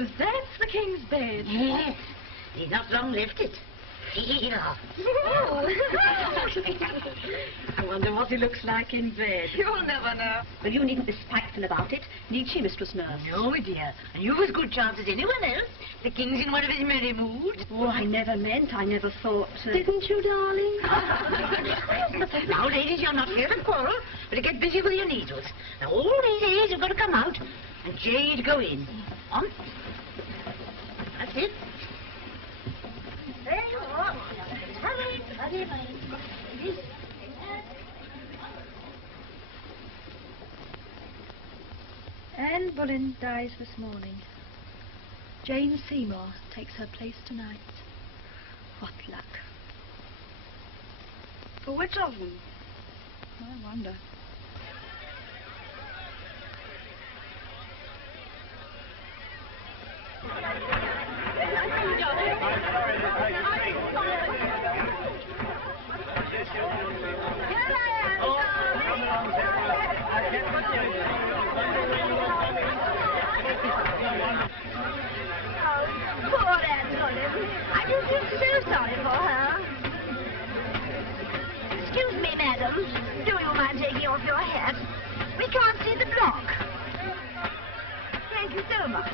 So that's the king's bed. Yes. He's not long left it. Oh. I wonder what he looks like in bed. You'll never know. Well, you needn't be spiteful about it, need she, Mistress Nurse? No, dear. And you've as good chance as anyone else. The king's in one of his merry moods. Oh, I never thought... Didn't you, darling? Now, ladies, you're not here to quarrel, but to get busy with your needles. Now, all these A's have got to come out, and J to go in. On. That's it. There you are. Hurry, hurry, hurry. Anne Boleyn dies this morning. Jane Seymour takes her place tonight. What luck. For which of them? I wonder. I just feel so sorry for her. Excuse me, madam. Do you mind taking off your hat? We can't see the block. Thank you so much.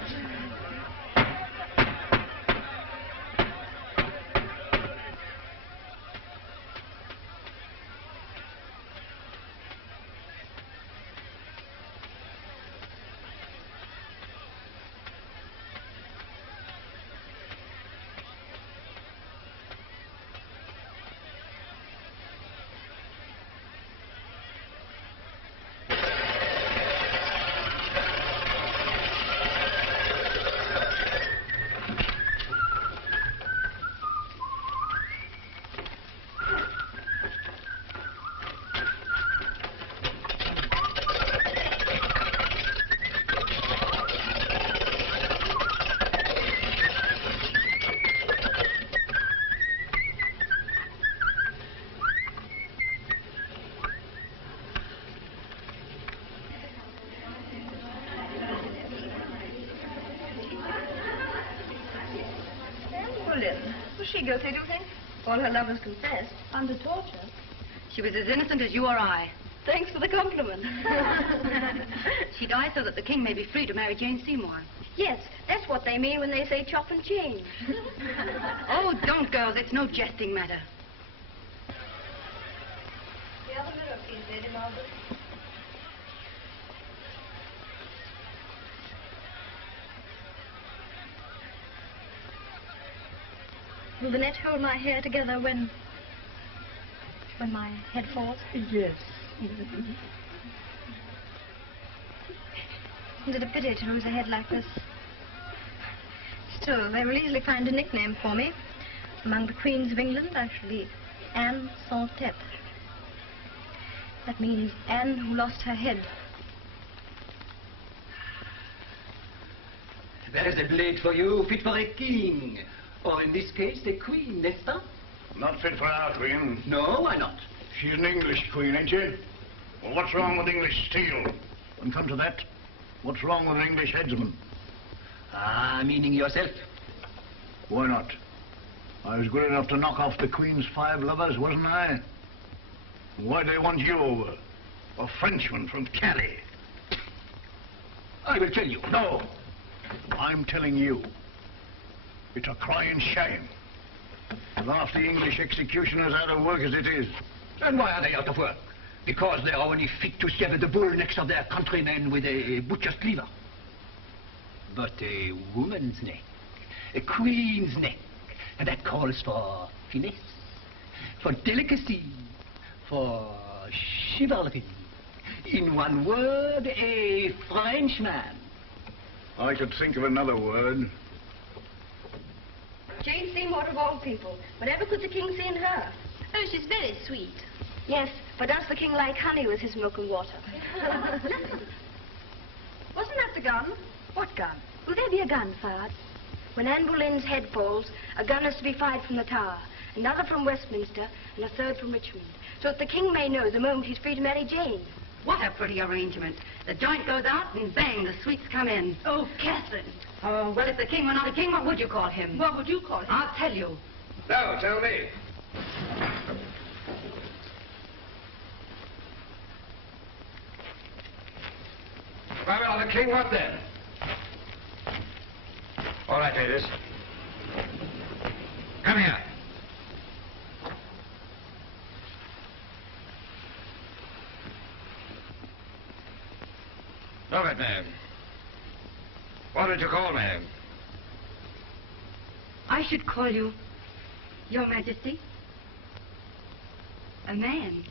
Was she guilty, do you think? All her lovers confessed. Under torture? She was as innocent as you or I. Thanks for the compliment. She died so that the king may be free to marry Jane Seymour. Yes, that's what they mean when they say chop and change. Oh, don't, girls. It's no jesting matter. The other mirror, please, Lady Margaret. Will the net hold my hair together when my head falls? Yes. Isn't it a pity to lose a head like this? Still, they will easily find a nickname for me. Among the queens of England, I shall be Anne sans tête. That means Anne who lost her head. There's a blade for you, fit for a king. Or in this case, a queen, n'est-ce pas? Not fit for our queen. No, why not? She's an English queen, ain't she? Well, what's wrong with English steel? And come to that, what's wrong with an English headsman? Ah, meaning yourself. Why not? I was good enough to knock off the Queen's 5 lovers, wasn't I? Why'd they want you over? A Frenchman from Calais. I will tell you. No. I'm telling you. It's a crying shame. Half the English executioners out of work as it is. And why are they out of work? Because they are only fit to sever the bull necks of their countrymen with a butcher's cleaver. But a woman's neck, a queen's neck, and that calls for finesse, for delicacy, for chivalry. In one word, a Frenchman. I could think of another word. Jane Seymour of all people. Whatever could the king see in her? Oh, she's very sweet. Yes, but does the king like honey with his milk and water? Wasn't that the gun? What gun? Will there be a gun fired? When Anne Boleyn's head falls, a gun is to be fired from the Tower, another from Westminster, and a third from Richmond, so that the king may know the moment he's free to marry Jane. What a pretty arrangement. The joint goes out and bang, the sweets come in. Oh, Catherine, Oh, well, if the king were not a king, what would you call him? What would you call him? I'll tell you. No, tell me. If I'm not a king, what then? All right, ladies. Come here. All right, ma'am. What did you call me? I should call you, Your Majesty, a man.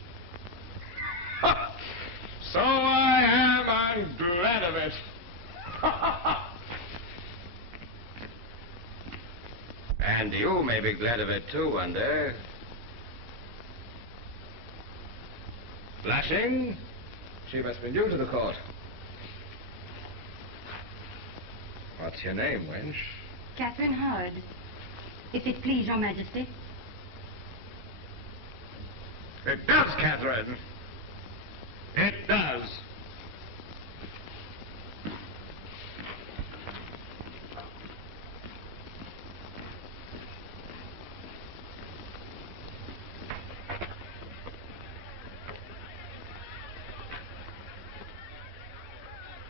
So I am. I'm glad of it. And you may be glad of it too, one day. Blushing? She must be new to the court. What's your name, wench? Catherine Howard, if it please Your Majesty. It does, Catherine. It does.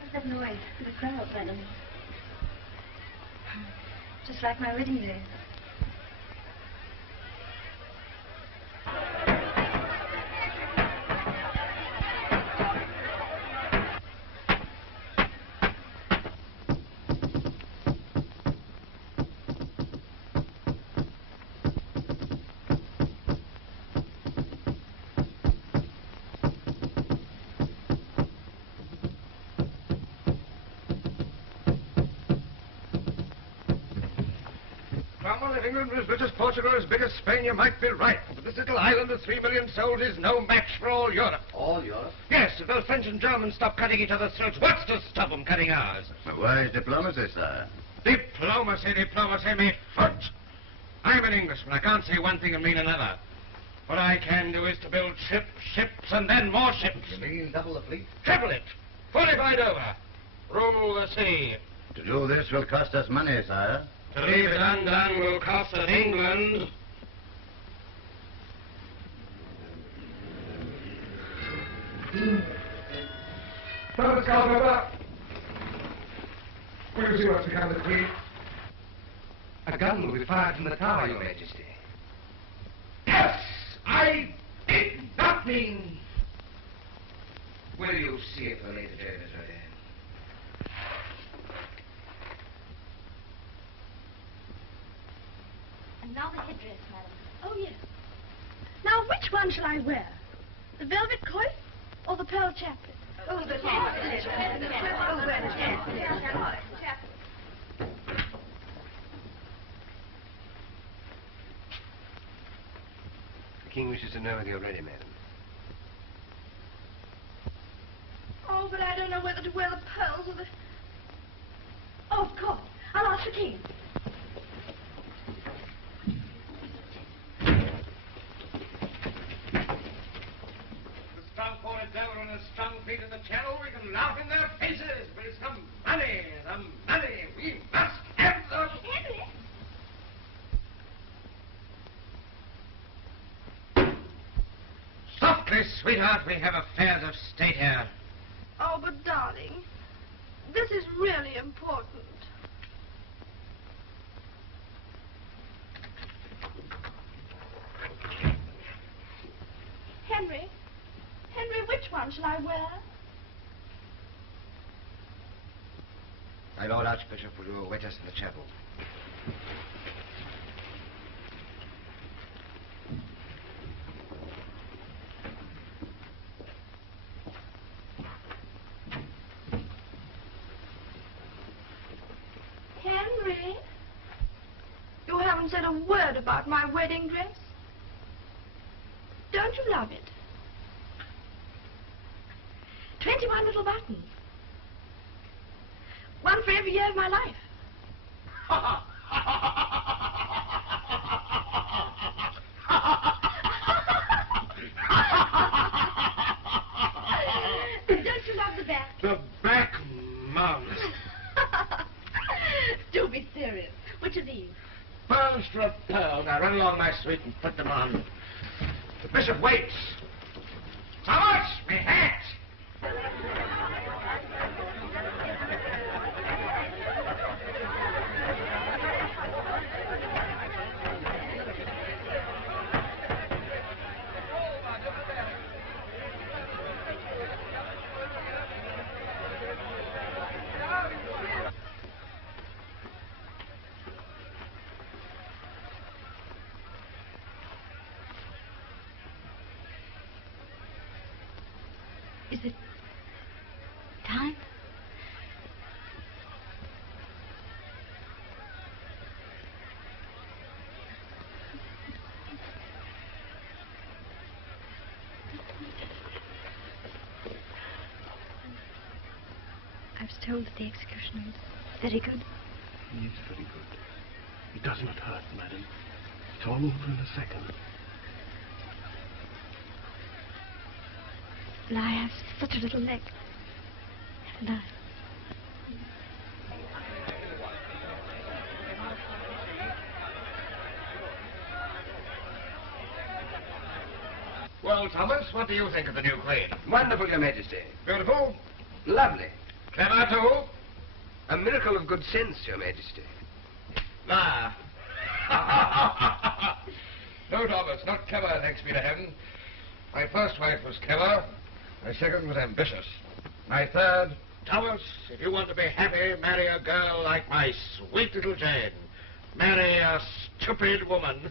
What's that noise? The crowd, madam. Just like my wedding day. Cromwell, if England was as big as Portugal, as big as Spain, you might be right. But this little island of 3 million souls is no match for all Europe. All Europe? Yes, if those French and Germans stop cutting each other's throats, what's to stop them cutting ours? Where is diplomacy, sir? Diplomacy, me foot. I'm an Englishman. I can't say one thing and mean another. What I can do is to build ships, and then more ships. You mean double the fleet? Triple it. Fortified over. Rule the sea. To do this will cost us money, sire. To leave it undone will cost us England. Brother Scarlet, will you see what's become of the Queen? A gun will be fired from the tower, Your Majesty. Yes, I did not mean. Will you see if her Lady Jane is ready? And now the headdress, madam. Oh, yes. Now, which one shall I wear? The velvet coif or the pearl chaplet? Oh, the chaplet. Oh, where the chaplet. The king wishes to know whether you're ready, madam. Oh, but I don't know whether to wear the pearls or the... Oh, of course. I'll ask the king. The strong forward devil and the strong feet in the channel, we can laugh in their faces, but it's the money, the money. We must have the... Henry? Softly, sweetheart, we have affairs of state here. Oh, but darling, this is really important. Henry, which one shall I wear? My Lord Archbishop will await us in the chapel. Henry, you haven't said a word about my wedding dress. Don't you love it? 21 little buttons. One for every year of my life. Don't you love the back? The back, Mum. sweet and put them on. The bishop waits. Thomas, my hat! Is it time? I was told that the executioner is very good. He is very good. It does not hurt, madam. It's all over in a second. And I have such a little leg. Haven't I? Well, Thomas, what do you think of the new queen? Wonderful, Your Majesty. Beautiful? Lovely. Clever, too? A miracle of good sense, Your Majesty. Ah. No, Thomas, not clever, thanks be to heaven. My first wife was clever. My second was ambitious. My third, Thomas, if you want to be happy, marry a girl like my sweet little Jane. Marry a stupid woman.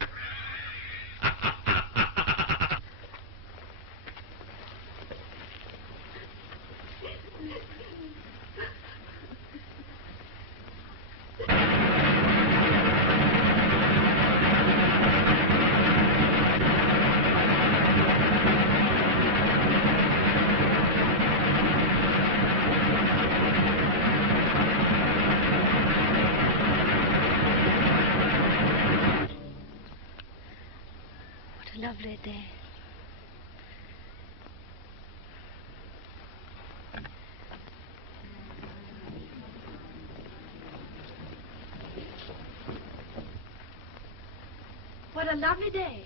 Lovely day. What a lovely day.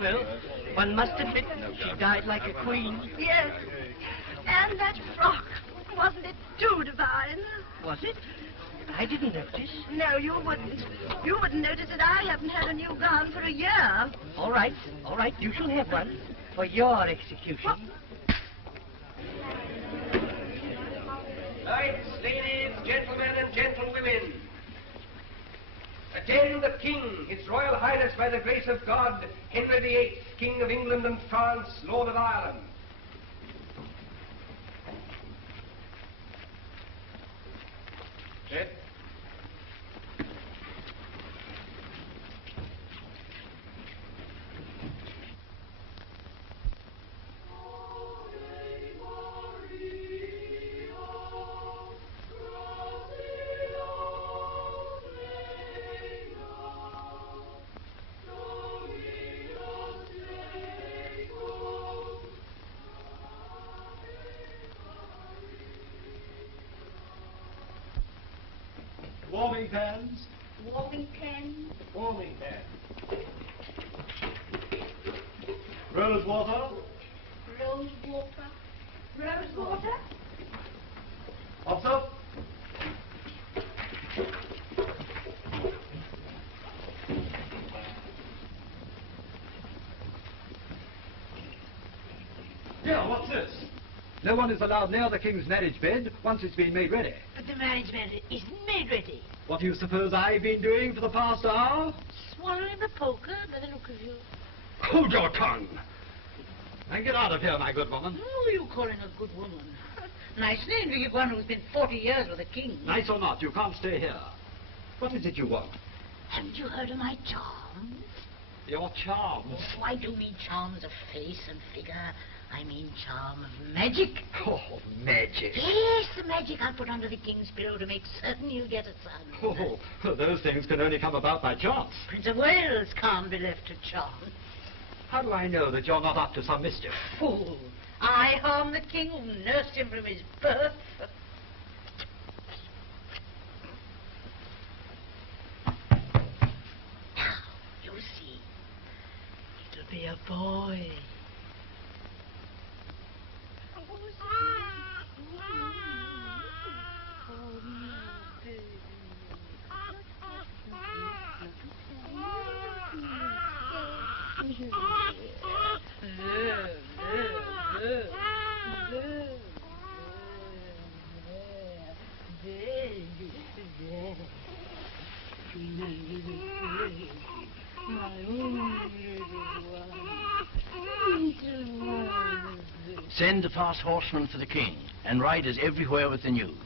Well, one must admit she died like a queen. Yes. And that frock, wasn't it too divine? Was it? I didn't notice. No, you wouldn't. You wouldn't notice that I haven't had a new gown for a year. All right, you shall have one for your execution. Knights, ladies, gentlemen, and gentlewomen. Attend the King, His Royal Highness, by the grace of God, Henry VIII, King of England and France, Lord of Ireland. Sit. Warming pans. Warming pan. Warming pan. Rose water. Rose water. Rose water. Officer. Yeah, what's this? No one is allowed near the King's marriage bed once it's been made ready. But the marriage bed isn't made ready. What do you suppose I've been doing for the past hour? Swallowing the poker by the look of you. Hold your tongue! And get out of here, my good woman. Who are you calling a good woman? Nice name to give one who's been 40 years with a king. Nice or not, you can't stay here. What is it you want? Haven't you heard of my charms? Your charms? Oh, I do mean charms of face and figure. I mean charm of magic. Oh, magic. Yes, the magic I'll put under the king's pillow to make certain he'll get a son. Oh, those things can only come about by chance. Prince of Wales can't be left to chance. How do I know that you're not up to some mischief? Fool. I harm the king who nursed him from his birth. Now, you'll see. It'll be a boy. Send fast horsemen for the king, and riders everywhere with the news.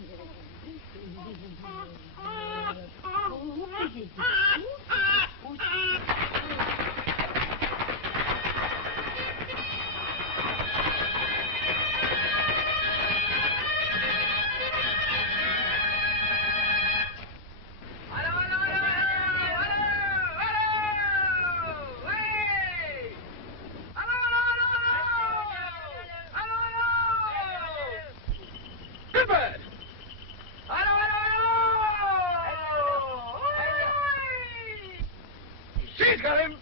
She's got him!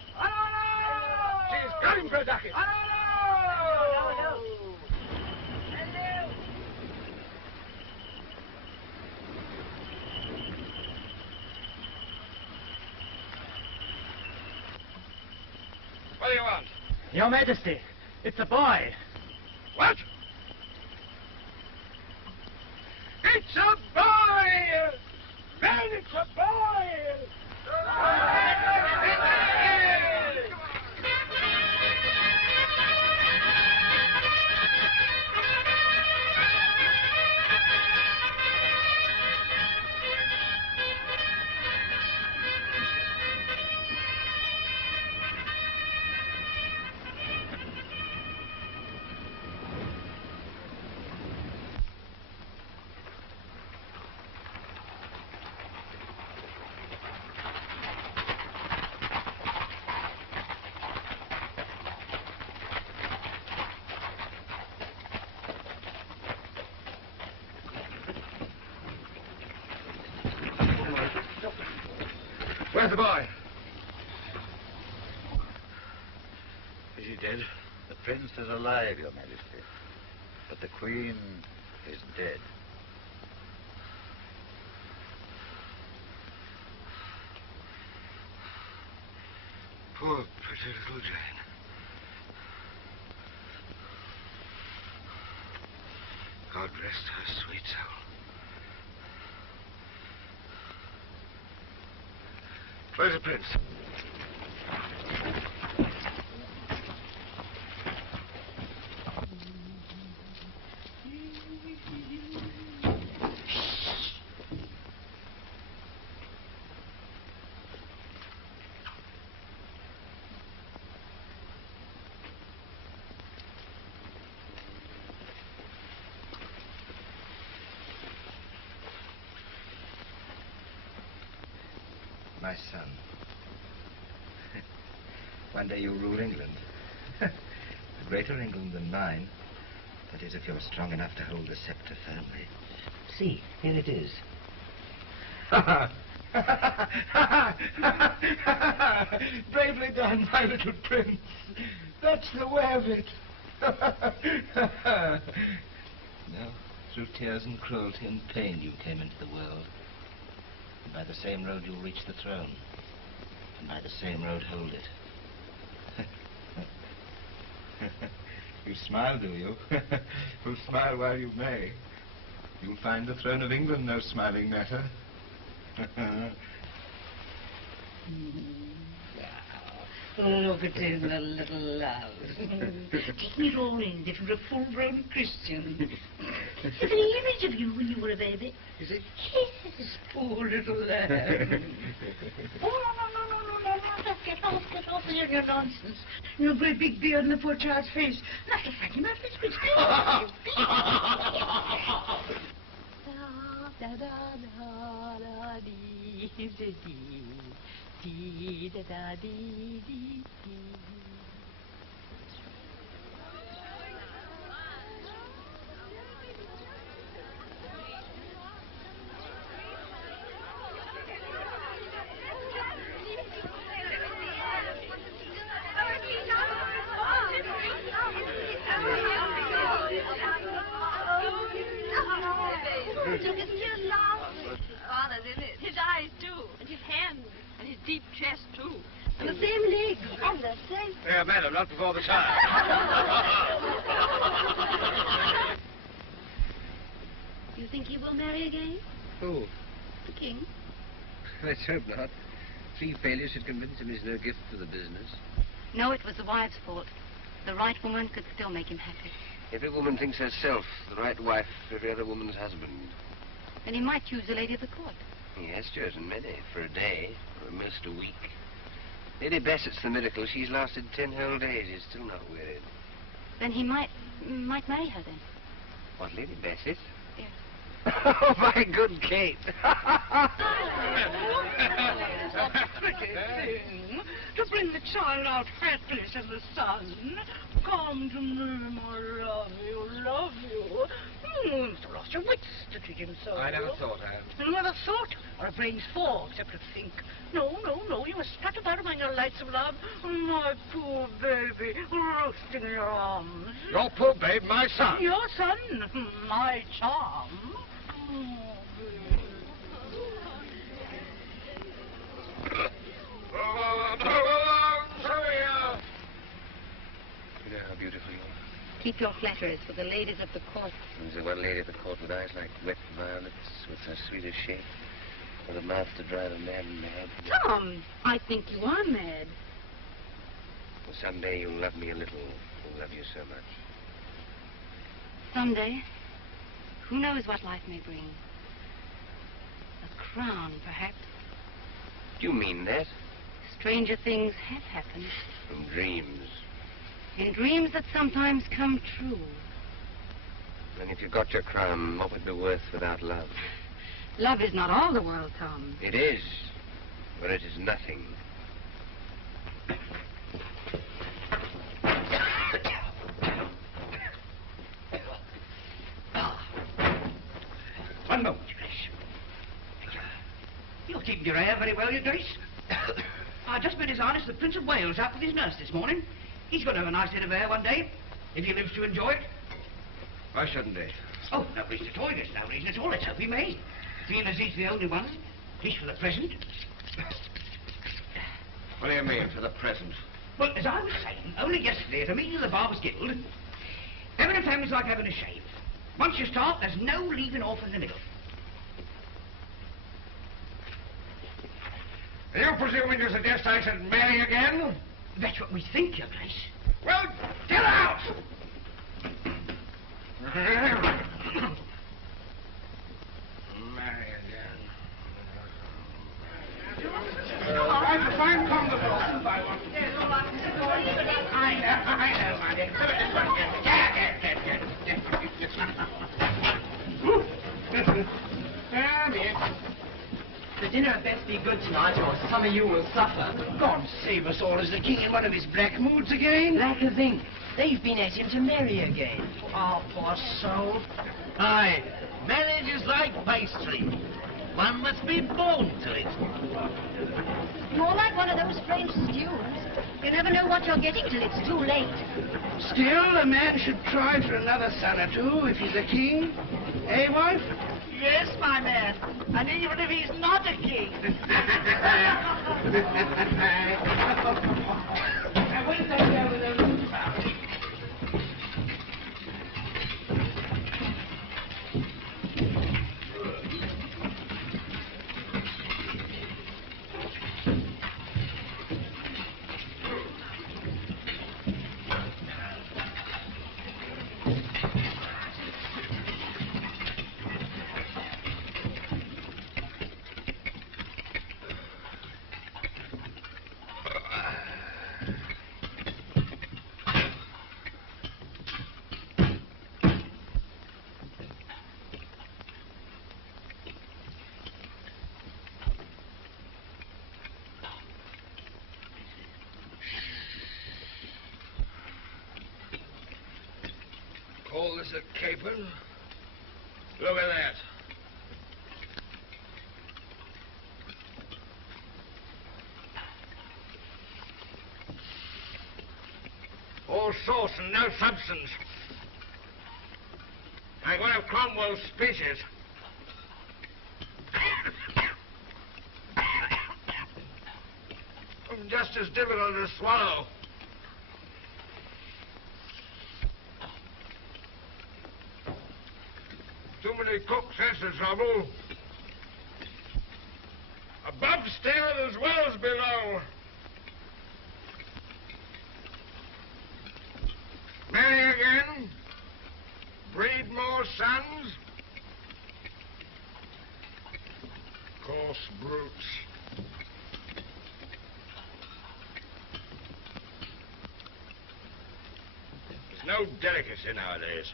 She's got him for a ducat! What do you want? Your Majesty, it's a boy. What? It's a boy! Man, it's a boy! Where's the boy? Is he dead? The prince is alive, Your Majesty. But the queen is dead. Poor pretty little Jane. God rest her sweet soul. Where's the prince? My son. One day you'll rule England. A greater England than mine. That is, if you're strong enough to hold the scepter firmly. See, here it is. Bravely done, my little prince. That's the way of it. No, through tears and cruelty and pain you came into the world. And by the same road you'll reach the throne. And by the same road hold it. You smile, do you? Well, smile while you may. You'll find the throne of England no smiling matter. Look at him, the little love. Taking it all in, different a full-grown Christian. There's an image of you when you were a baby. Is it? Yes, poor little lamb. Oh, no, get off with your nonsense. Your great big beard and the poor child's face. Now, Frankie, my face was Look at his mouth. Father's in it. His eyes, too. And his hands. And his deep chest, too. And the same legs. And the same... Yeah, madam, not before the time. You think he will marry again? Who? The king? Let's hope not. 3 failures should convince him he's no gift for the business. No, it was the wife's fault. The right woman could still make him happy. Every woman thinks herself the right wife for every other woman's husband. Then he might choose a lady of the court. He has chosen many, for a day, or at most a week. Lady Bassett's the miracle. She's lasted 10 whole days. He's still not wearied. Then he might marry her then. What, Lady Bassett? Yes. Oh, my good Kate. Pretty thing, to bring the child out hatless in the sun. Come to me, my love you, love you. You must have lost your wits to treat him so. I never thought, Anne. You never thought? Or a brain's for, except to think. No, you must strut about among your lights of love. My poor baby, roasting in your arms. Your poor babe, my son. Your son, my charm. You know how beautiful you are. Keep your flatterers for the ladies of the court. There's one lady at the court with eyes like wet violets, with her sweetest shape, with a mouth to drive a man mad. Tom, I think you are mad. Well, someday you'll love me a little. I'll love you so much. Someday, who knows what life may bring? A crown, perhaps. Do you mean that? Stranger things have happened. From dreams. In dreams that sometimes come true. And if you got your crown, what would it be worth without love? Love is not all the world, Tom. It is, but it is nothing. One moment, Grace. You're keeping your hair very well, your Grace. I just met His Highness the Prince of Wales out with his nurse this morning. He's going to have a nice head of hair one day, if he lives to enjoy it. Why shouldn't he? Oh, no reason at all. There's no reason at all. Let's hope he may. Seeing as he's the only one, at least for the present. What do you mean, for the present? Well, as I was saying, only yesterday at a meeting of the Barbers' Guild, having a family's like having a shave. Once you start, there's no leaving off in the middle. Are you presuming to suggest I should marry again? That's what we think, Your Grace. Well, get out! Marry again. I'm comfortable. I know. The dinner had best be good tonight, or some of you will suffer. God save us all. Is the king in one of his black moods again? Lack of ink. They've been at him to marry again. Oh, poor soul. Aye, marriage is like pastry. One must be born to it. More like one of those French stews. You never know what you're getting till it's too late. Still, a man should try for another son or two if he's a king. Eh, wife? Yes, my man. And even if he's not a king. Now, wait till I go with those roots out. call this a caper? Look at that. All sauce and no substance. Like one of Cromwell's speeches. Just as difficult to swallow. Too many cooks, that's the trouble. Above stairs as well as below. Marry again, breed more sons. Coarse brutes. There's no delicacy nowadays.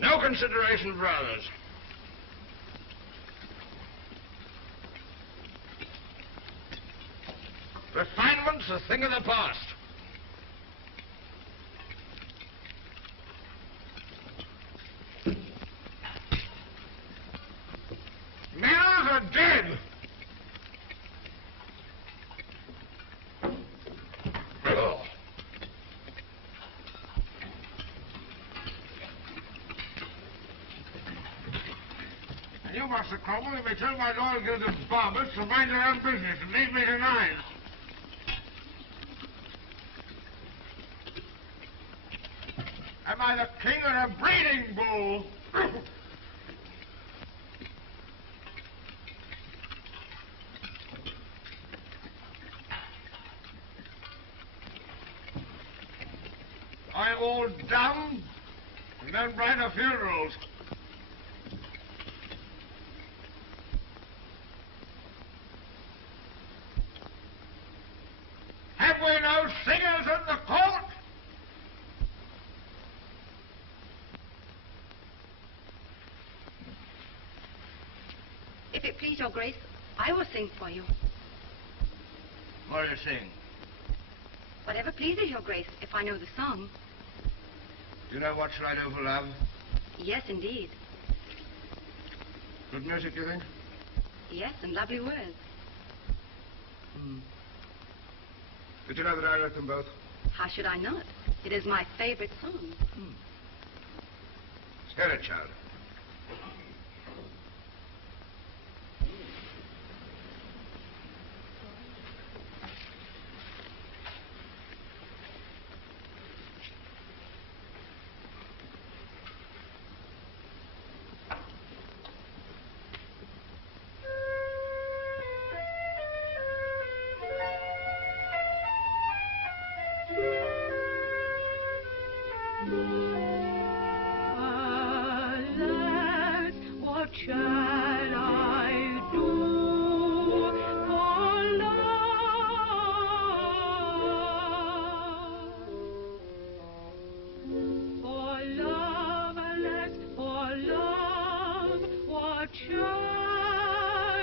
No consideration for others. Refinement's a thing of the past. Manners are dead. You, Master Cromwell, you may tell my loyal guild of barbers to mind their own business and leave me to mine. Am I the king or a breeding bull? I'm all dumb and don't write the funerals. Have we no singers at the court? If it please your grace, I will sing for you. What do you sing? Whatever pleases your grace, if I know the song. Do you know what shall I do for love? Yes, indeed. Good music, you think? Yes, and lovely words. Did you know that I wrote them both? How should I not? It is my favorite song. Hear it, child. Alas, what shall I do for love? For love, alas, for love, what shall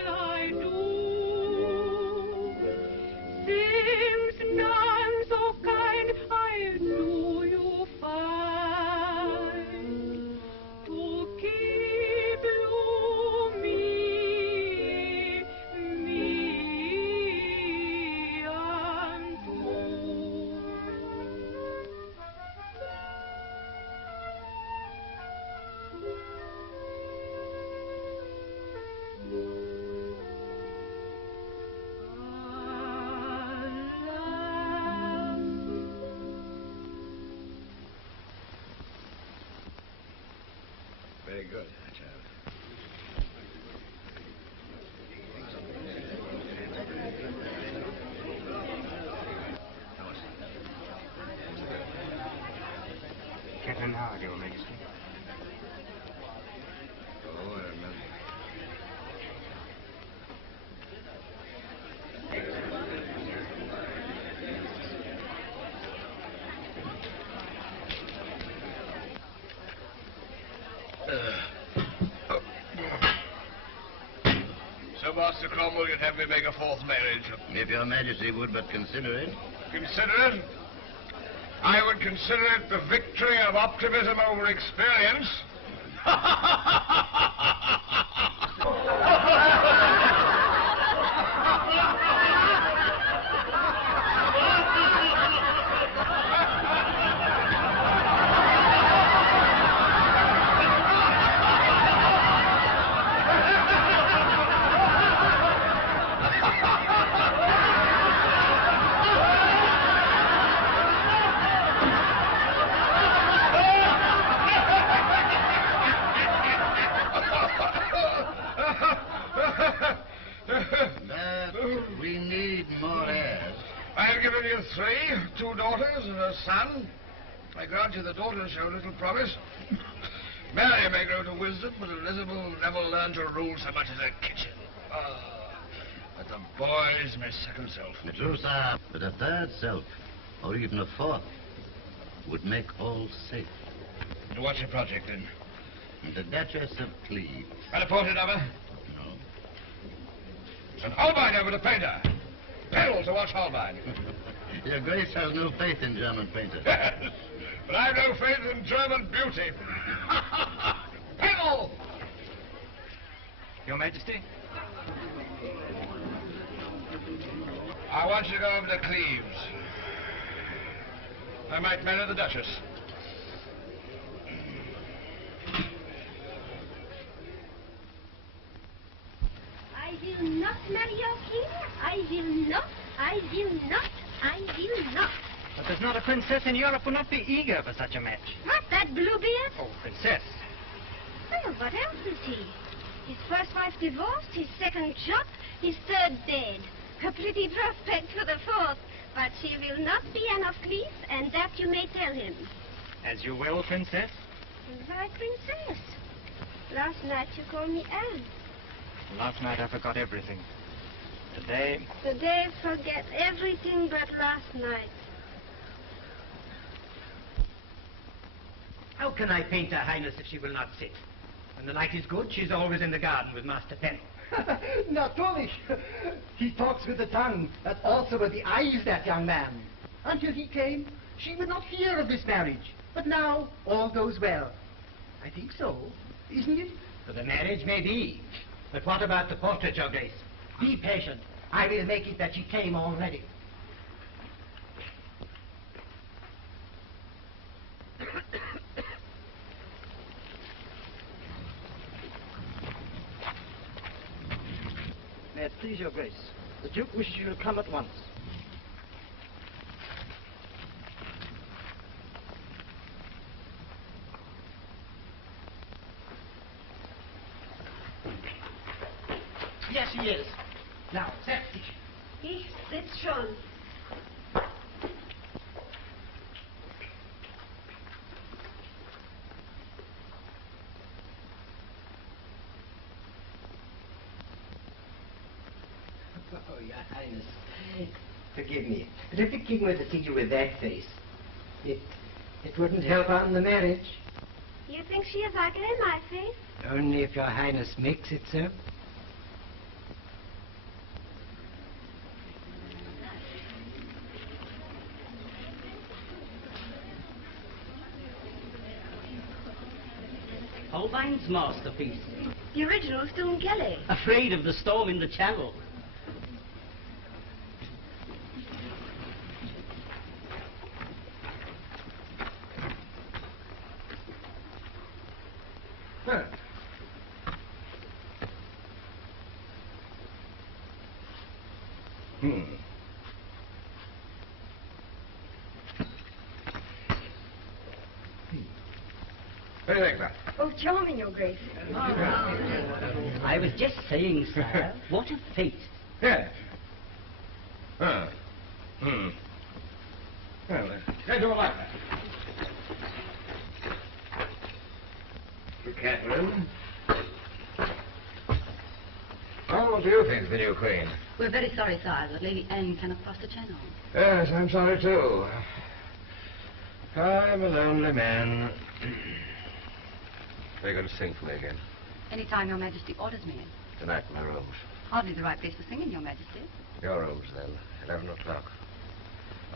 I do? Seems none so kind I do you find to keep you me untrue. Very good, child. Cantonade, Your Majesty. Oh, I remember. So, Master Cromwell, you'd have me make a fourth marriage? If your majesty would but consider it. Consider it? I would consider it the victory of optimism over experience. We need more heirs. I've given you 3, 2 daughters and a son. I grant you the daughters show little promise. Mary may grow to wisdom, but Elizabeth will never learn to rule so much as a kitchen. But the boys may second self. True, sir. But a third self, or even a fourth, would make all safe. What's your project, then? The Duchess of Cleves. And a portrait of her? No. And Holbein over to paint her. Pedal to watch Holbein. Your Grace has no faith in German painters. Yes, but I've no faith in German beauty. Pedal! Your Majesty? I want you to go over to Cleves. I might marry the Duchess. I will not marry your king. I will not. I will not. I will not. But there's not a princess in Europe who would not be eager for such a match. What, that Bluebeard? Oh, princess. Well, what else is he? His first wife divorced, his second shot, his third dead. A pretty prospect for the fourth. But she will not be Anne of Cleves, and that you may tell him. As you will, princess. Why, princess? Last night you called me Anne. Last night I forgot everything. Today... Today forget everything but last night. How can I paint Her Highness if she will not sit? When the light is good, she's always in the garden with Master Pen. Natürlich. He talks with the tongue, but also with the eyes, that young man. Until he came, she would not hear of this marriage. But now, all goes well. I think so, isn't it? For the marriage may be. But what about the portrait, Your Grace? Be patient. I will make it that she came already. May it please your Grace, the Duke wishes you to come at once. Yes, he is. Now, setz dich. Ich sitz schon. Oh, Your Highness, forgive me. But if the king were to see you with that face, it wouldn't help on the marriage. You think she is ugly in my face? Only if Your Highness makes it so. Holbein's masterpiece. The original still in Kelly. Afraid of the storm in the channel. Huh. What do you think, sir? Oh, charming, Your Grace. I was just saying, sir, what a fate. Yes. Well, I don't like that. Catherine? Oh, what do you think of the new Queen? We're very sorry, sire, that Lady Anne cannot cross the channel. Yes, I'm sorry too. I'm a lonely man. They're going to sing for me again. Any time Your Majesty orders me. Tonight in my rooms. Hardly the right place for singing, Your Majesty. Your rooms, then. 11 o'clock.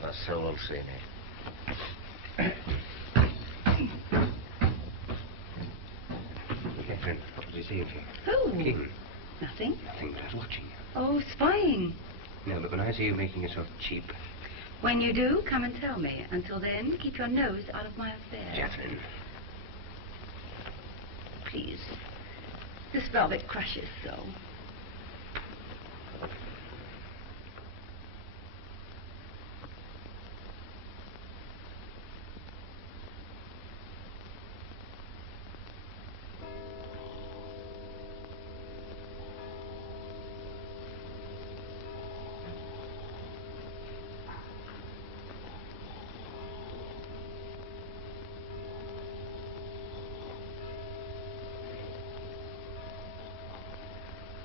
Our soul will see me. Catherine, what was he saying to you? Who? King. Nothing. Nothing, but I was watching you. Oh, spying. No, but when I see you making yourself cheap... When you do, come and tell me. Until then, keep your nose out of my affairs. Catherine. Please. This velvet crushes so.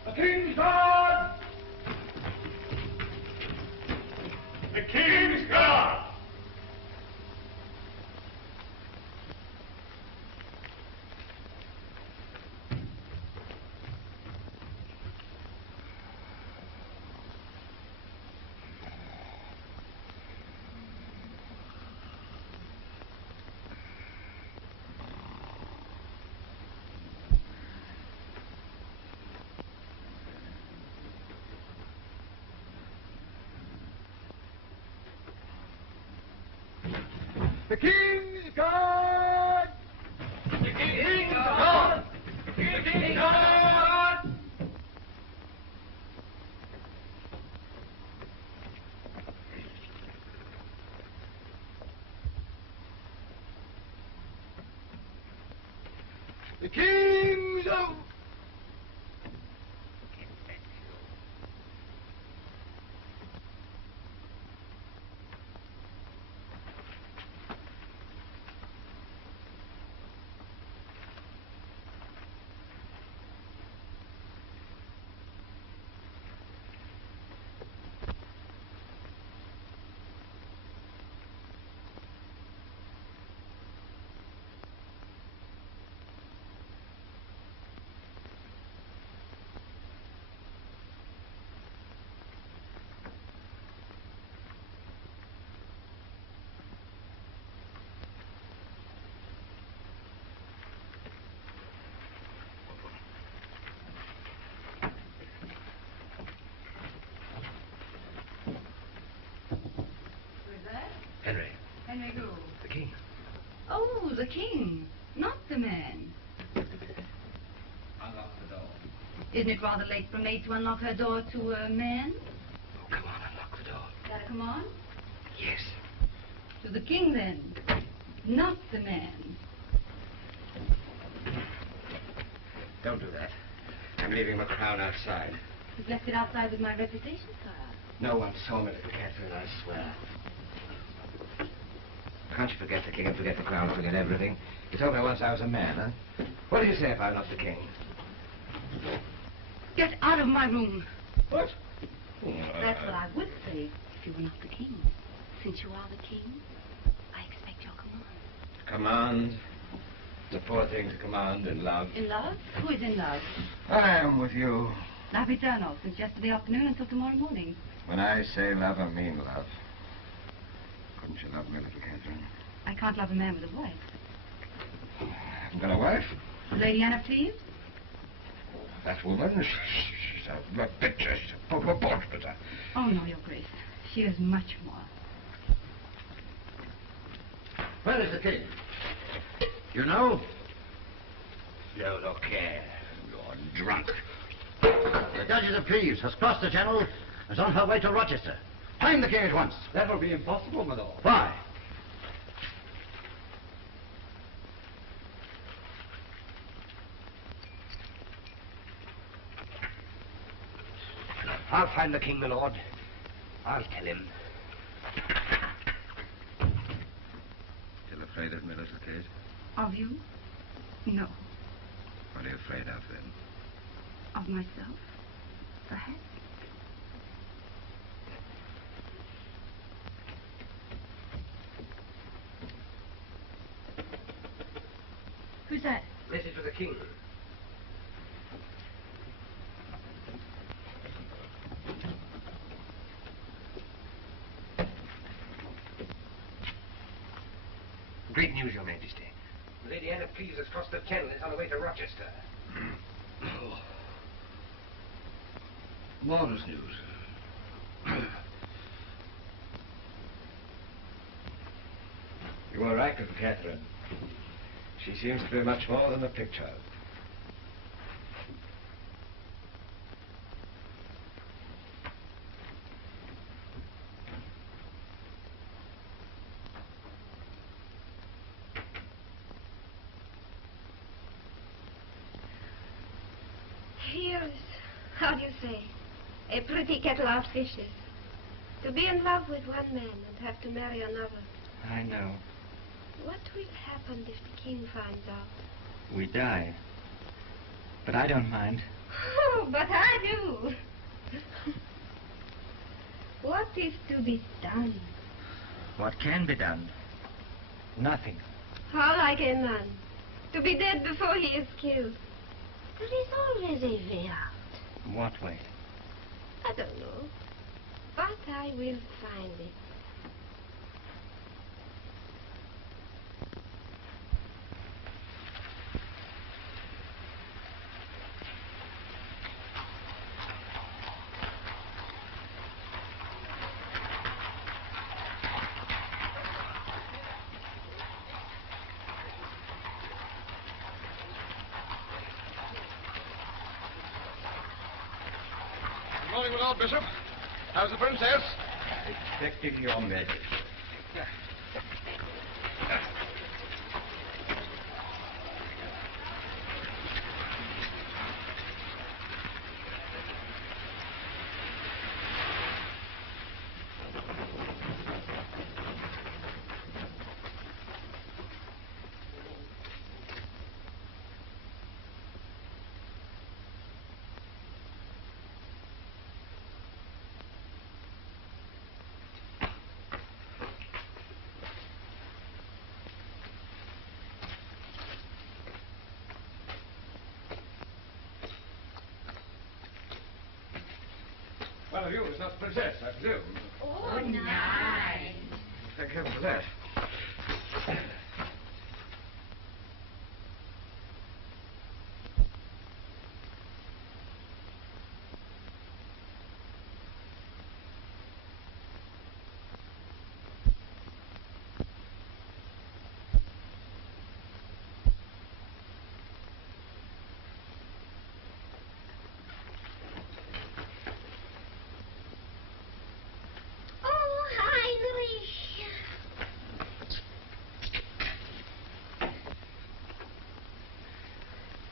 The King's Guard! The King's Guard! The King's Guard! The King's Guard! The King's Guard! The King's of... Henry. Henry who? The King. Oh, the king. Not the man. Unlock the door. Isn't it rather late for a maid to unlock her door to a man? Oh, come on, unlock the door. Is that a command? Yes. To the king, then. Not the man. Don't do that. I'm leaving my crown outside. You've left it outside with my reputation, sire. No one saw me, little Catherine, I swear. Can't you forget the king and forget the crown, forget everything? You told me once I was a man, huh? What do you say if I'm not the king? Get out of my room. What? That's what I would say if you were not the king. Since you are the king, I expect your command. Command? It's a poor thing to command in love. In love? Who is in love? I am with you. Love eternal, since yesterday afternoon until tomorrow morning. When I say love, I mean love. Couldn't you love me, little Catherine? I can't love a man with a wife. Haven't got a wife? Lady Anna Cleves? That woman, she's a picture, she's a portrait. Oh, no, Your Grace. She is much more. Where is the king? You know? You look here. You're drunk. The Duchess of Cleves has crossed the Channel and is on her way to Rochester. Find the king at once. That will be impossible, my lord. Why? I'll find the king, my lord. I'll tell him. Still afraid of me, little Kate? Of you? No. What are you afraid of, then? Of myself? Perhaps. Who's that? Message for the king. news, Your Majesty? Lady Anna Cleves has crossed the Channel and is on her way to Rochester. Oh. Marvelous news. You are right, little Catherine. She seems to be much more than a picture. Here's, how do you say, a pretty kettle of fishes. To be in love with one man and have to marry another. I know. What will happen if the king finds out? We die. But I don't mind. Oh, but I do. What is to be done? What can be done? Nothing. How like a man. To be dead before he is killed. There is always a way out. What way? I don't know. But I will find it. Good morning, my Lord Bishop. How's the princess? Expecting Your Majesty. One of you is not the princess, I presume. Oh, nice. Thank heaven for that.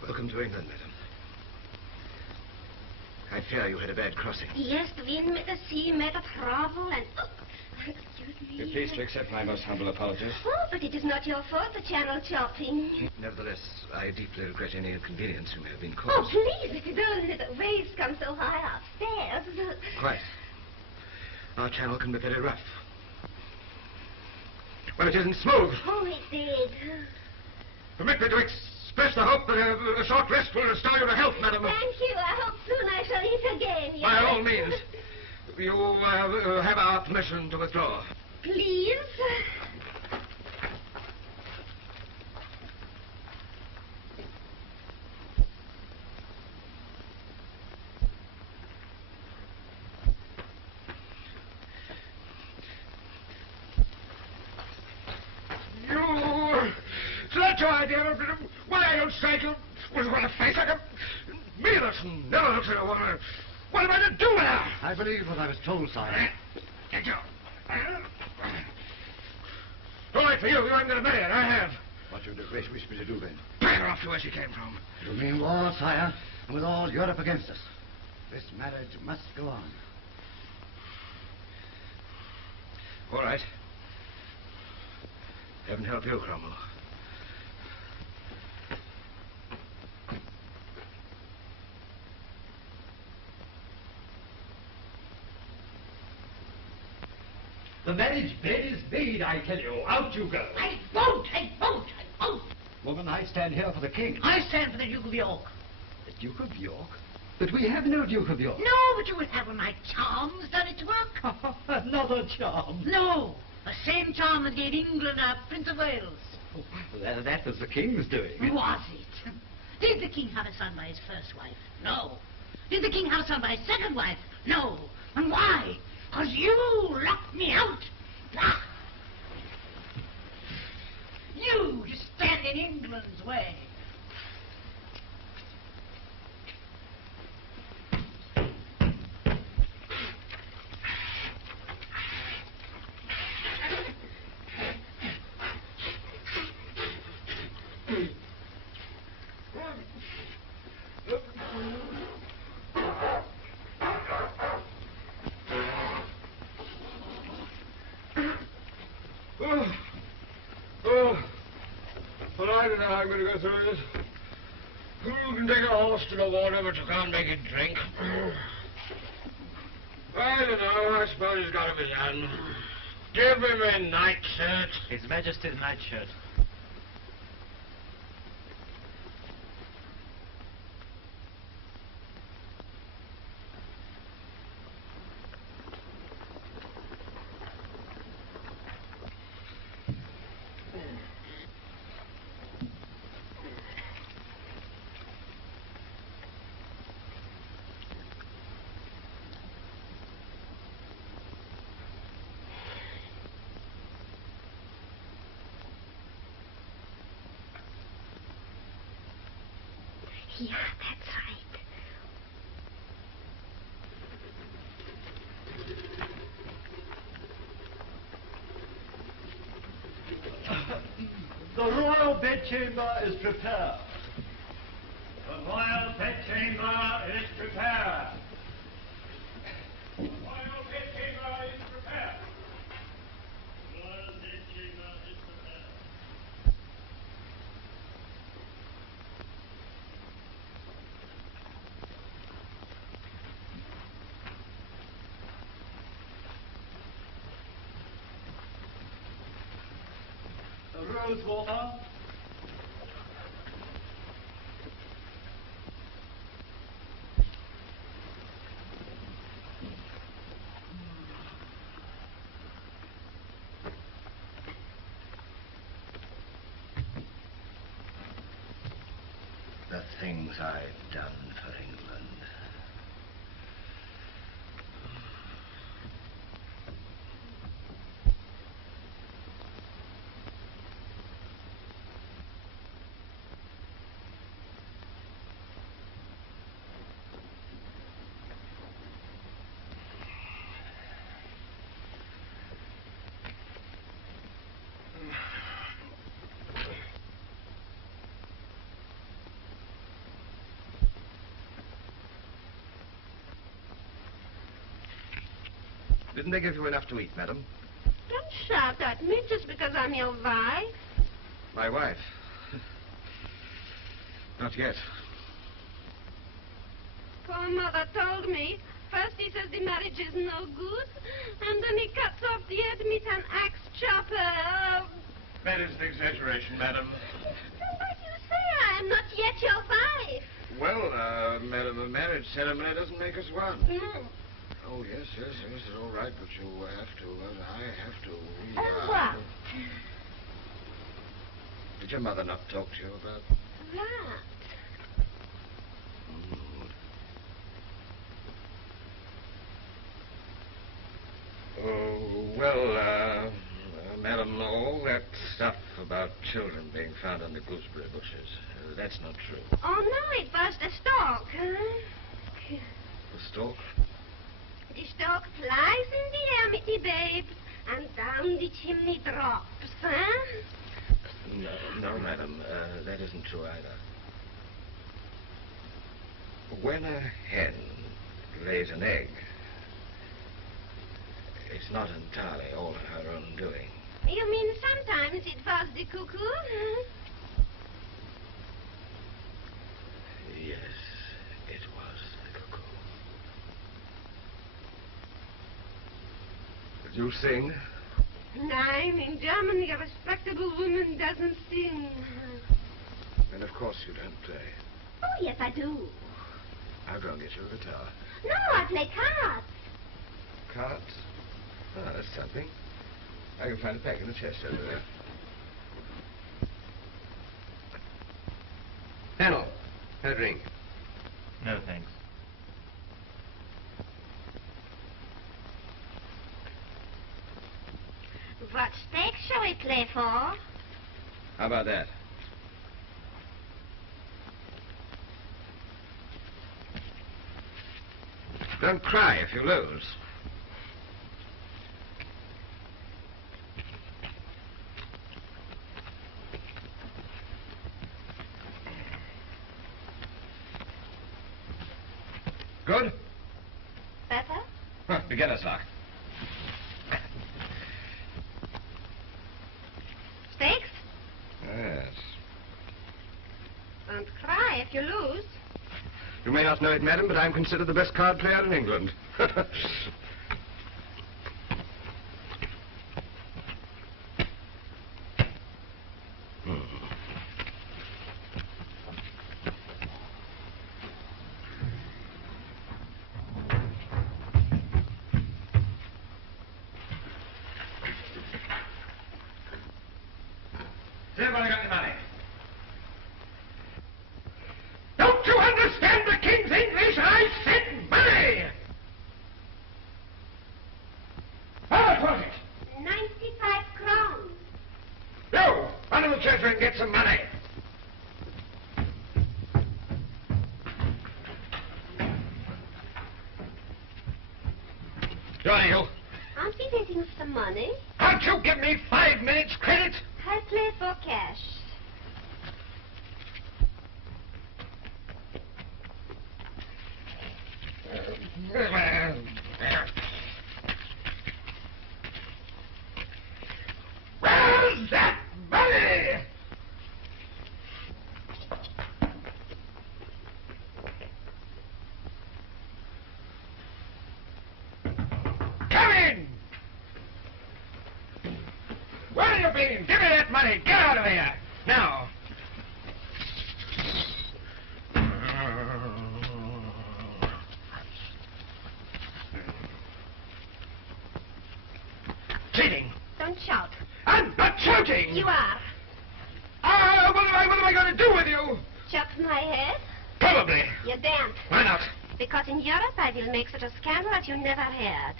Welcome to England, madam. I fear you had a bad crossing. Yes, the wind met the sea, met the travel, and... Oh, excuse me. Be pleased to accept my most humble apologies. Oh, but it is not your fault, the channel chopping. Nevertheless, I deeply regret any inconvenience you may have been Oh, caused. please, it is only that the waves come so high upstairs. Quite. Our channel can be very rough. Well, it isn't smooth. Oh, it did. Permit me to express the hope that a short rest will restore you to health, madam. Thank you. I hope soon I shall eat again. Yes? By all means. You have our permission to withdraw. Please. So that's your idea of why I don't strike you with a face like a... Me that's never looked at a woman. What am I to do with her? I believe what I was told, sire. Thank you. All right for you. You haven't got to marry her. I have. What do you wish me to do, then? Bring her off to where she came from. You mean war, sire? And with all Europe against us. This marriage must go on. All right. Heaven help you, Cromwell. The marriage bed is made, I tell you. Out you go. I won't, I won't, I won't. Woman, I stand here for the king. I stand for the Duke of York. The Duke of York? But we have no Duke of York. No, but you will have my charms done its work. Another charm. No, the same charm that gave England our Prince of Wales. That was the king's doing. Was it? Did the king have a son by his first wife? No. Did the king have a son by his second wife? No. And why? Because you locked me out. Ah. You stand in England's way. I'm going to go through this. Who can take a horse to the water, but you can't make it drink? I don't know. I suppose it's got to be done. Give me my nightshirt. His Majesty's nightshirt. Yeah, that's right. The royal bedchamber is prepared. The royal bedchamber is prepared. The royal bedchamber is prepared. The royal bedchamber is prepared. Rose water. The things I've done for England. Didn't they give you enough to eat, madam? Don't shout at me just because I'm your wife. My wife? Not yet. Poor mother told me. First he says the marriage is no good, and then he cuts off the head with an axe chopper. That is an exaggeration, madam. But you say I am not yet your wife. Well, madam, a marriage ceremony doesn't make us one. No. Oh, yes, it's all right, but you have to, I have to. What? Did your mother not talk to you about? That. Oh, well, madam, all that stuff about children being found on the gooseberry bushes, that's not true. Oh, no, it was the stork, huh? The stork? The stork flies in the air with the babes, and down the chimney drops, huh? No, madam, that isn't true either. When a hen lays an egg, it's not entirely all her own doing. You mean sometimes it was the cuckoo, huh? Yes, it was the cuckoo. Did you sing? Nein, in Germany a respectable woman doesn't sing. And of course you don't play. Oh, yes, I do. I'll go and get you a guitar. No, I play cards. Cards? Oh, that's something. I can find a pack in the chest over there. A drink? No, thanks. What stake shall we play for? How about that? Don't cry if you lose. Good? Better? Huh, beginner's luck. Stakes? Yes. Don't cry if you lose. You may not know it, madam, but I'm considered the best card player in England. Has everybody got the money? Don't you understand the King's English? I said money! How much was it? 95 crowns. You, run to the treasury and get some money. Johnny, you. Aren't we waiting for some money? Can't you give me 5 minutes credit? I play for cash. Where's that money? Come in! Where have you been? Give me that money. Get out of here. Now. Cheating. Don't shout. I'm not shouting. You are. What am I going to do with you? Chop my head? Probably. You daren't. Why not? Because in Europe I will make such a scandal as you never heard.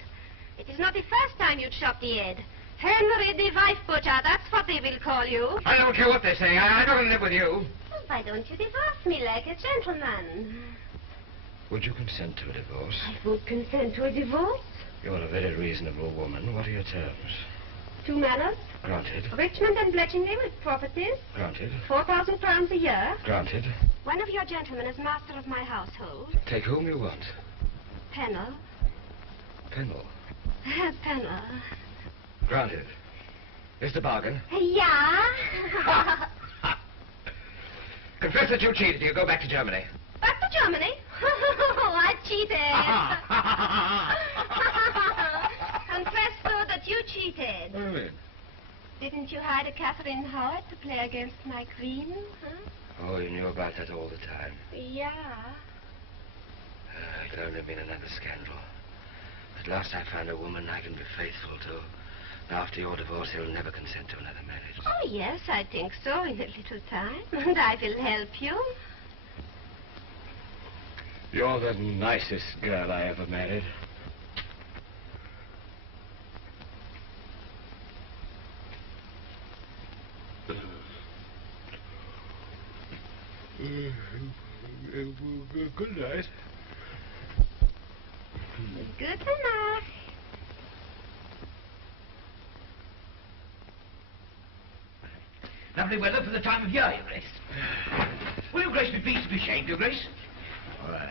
It is not the first time you chopped the head. Henry the wife butcher, that's what they will call you. I don't care what they say. I don't live with you. Well, why don't you divorce me like a gentleman? Would you consent to a divorce? I would consent to a divorce. You're a very reasonable woman. What are your terms? 2 manors. Granted. Richmond and Bletchingley with properties. Granted. 4,000 crowns a year. Granted. One of your gentlemen is master of my household. Take whom you want. Pennell. Pennell. Pennell. Granted. Is the bargain? Yeah. Confess that you cheated. You go back to Germany. Back to Germany? I cheated. Confess, though, that you cheated. What do you mean? Didn't you hire a Catherine Howard to play against my queen? Huh? Oh, you knew about that all the time. Yeah. It could only have been another scandal. At last I found a woman I can be faithful to. After your divorce, he'll never consent to another marriage. Oh, yes, I think so, in a little time. And I will help you. You're the nicest girl I ever married. Good night. Good enough. Lovely weather for the time of year, Your Grace. Will Your Grace be pleased to be shaved, Your Grace? All right.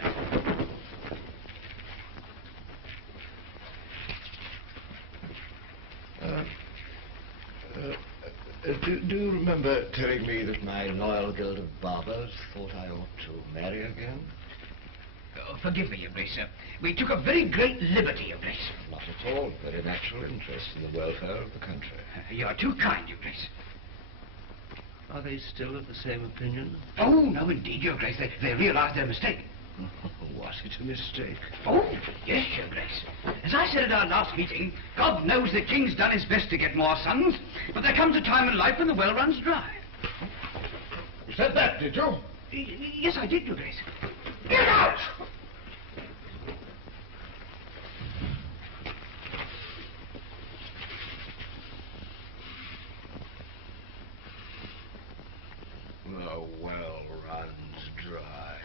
Do you remember telling me that my loyal guild of barbers thought I ought to marry again? Oh, forgive me, Your Grace, sir. We took a very great liberty, Your Grace. Not at all. Very natural interest in the welfare of the country. You are too kind, Your Grace. Are they still of the same opinion? Oh, no, indeed, Your Grace. They realize their mistake. Was it a mistake? Oh, yes, Your Grace. As I said at our last meeting, God knows the King's done his best to get more sons, but there comes a time in life when the well runs dry. You said that, did you? Yes, I did, Your Grace. Get out! The well runs dry.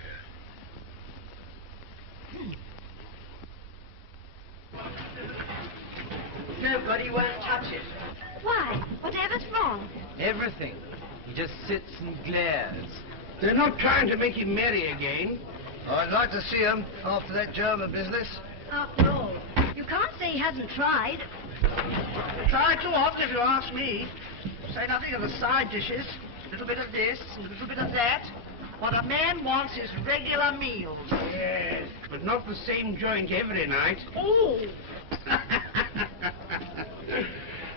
Nobody won't touch it. Why? Whatever's wrong? Everything. He just sits and glares. They're not trying to make him merry again. I'd like to see him after that German business. After all, you can't say he hasn't tried. Tried too often, if you ask me. Say nothing of the side dishes. A little bit of this, a little bit of that. What a man wants is regular meals. Yes, but not the same joint every night. Oh!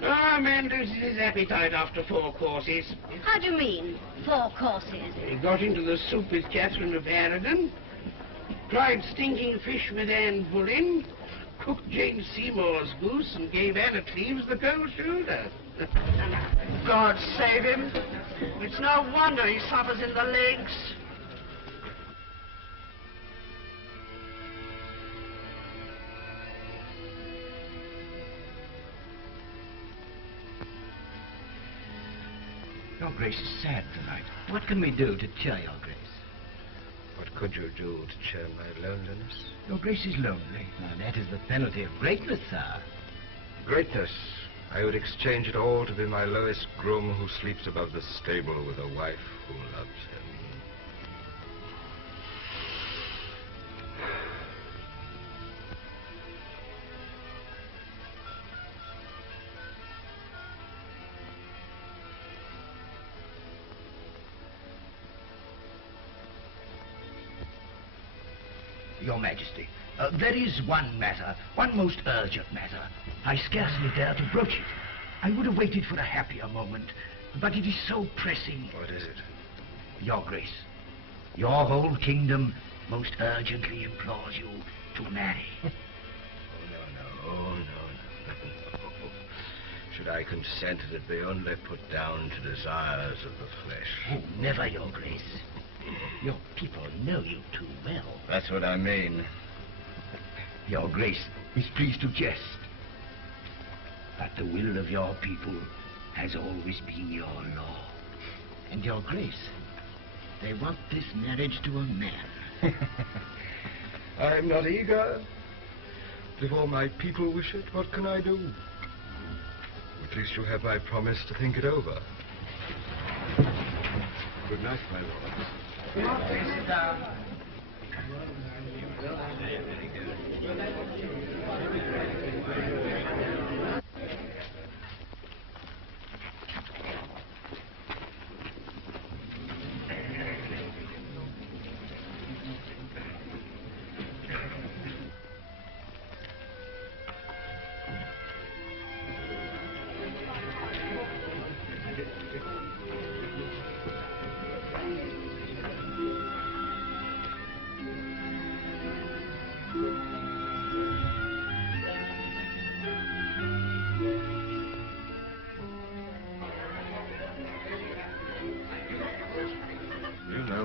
A man loses his appetite after 4 courses. How do you mean, 4 courses? He got into the soup with Catherine of Aragon, tried stinking fish with Anne Boleyn, cooked Jane Seymour's goose, and gave Anna Cleves the cold shoulder. God save him. It's no wonder he suffers in the legs. Your Grace is sad tonight. What can we do to cheer Your Grace? What could you do to cheer my loneliness? Your Grace is lonely. Now, that is the penalty of greatness, sir. Greatness. I would exchange it all to be my lowest groom who sleeps above the stable with a wife who loves him. Your Majesty, there is one matter, one most urgent matter. I scarcely dare to broach it. I would have waited for a happier moment, but it is so pressing. What is it? Your Grace, your whole kingdom most urgently implores you to marry. Oh, no. Should I consent, that they only put down to desires of the flesh? Oh, never, Your Grace. Your people know you too well. That's what I mean. Your Grace is pleased to jest. But the will of your people has always been your law. And Your Grace, they want this marriage to a man. I'm not eager. If all my people wish it, what can I do? At least you have my promise to think it over. Good night, my lord. Sit down.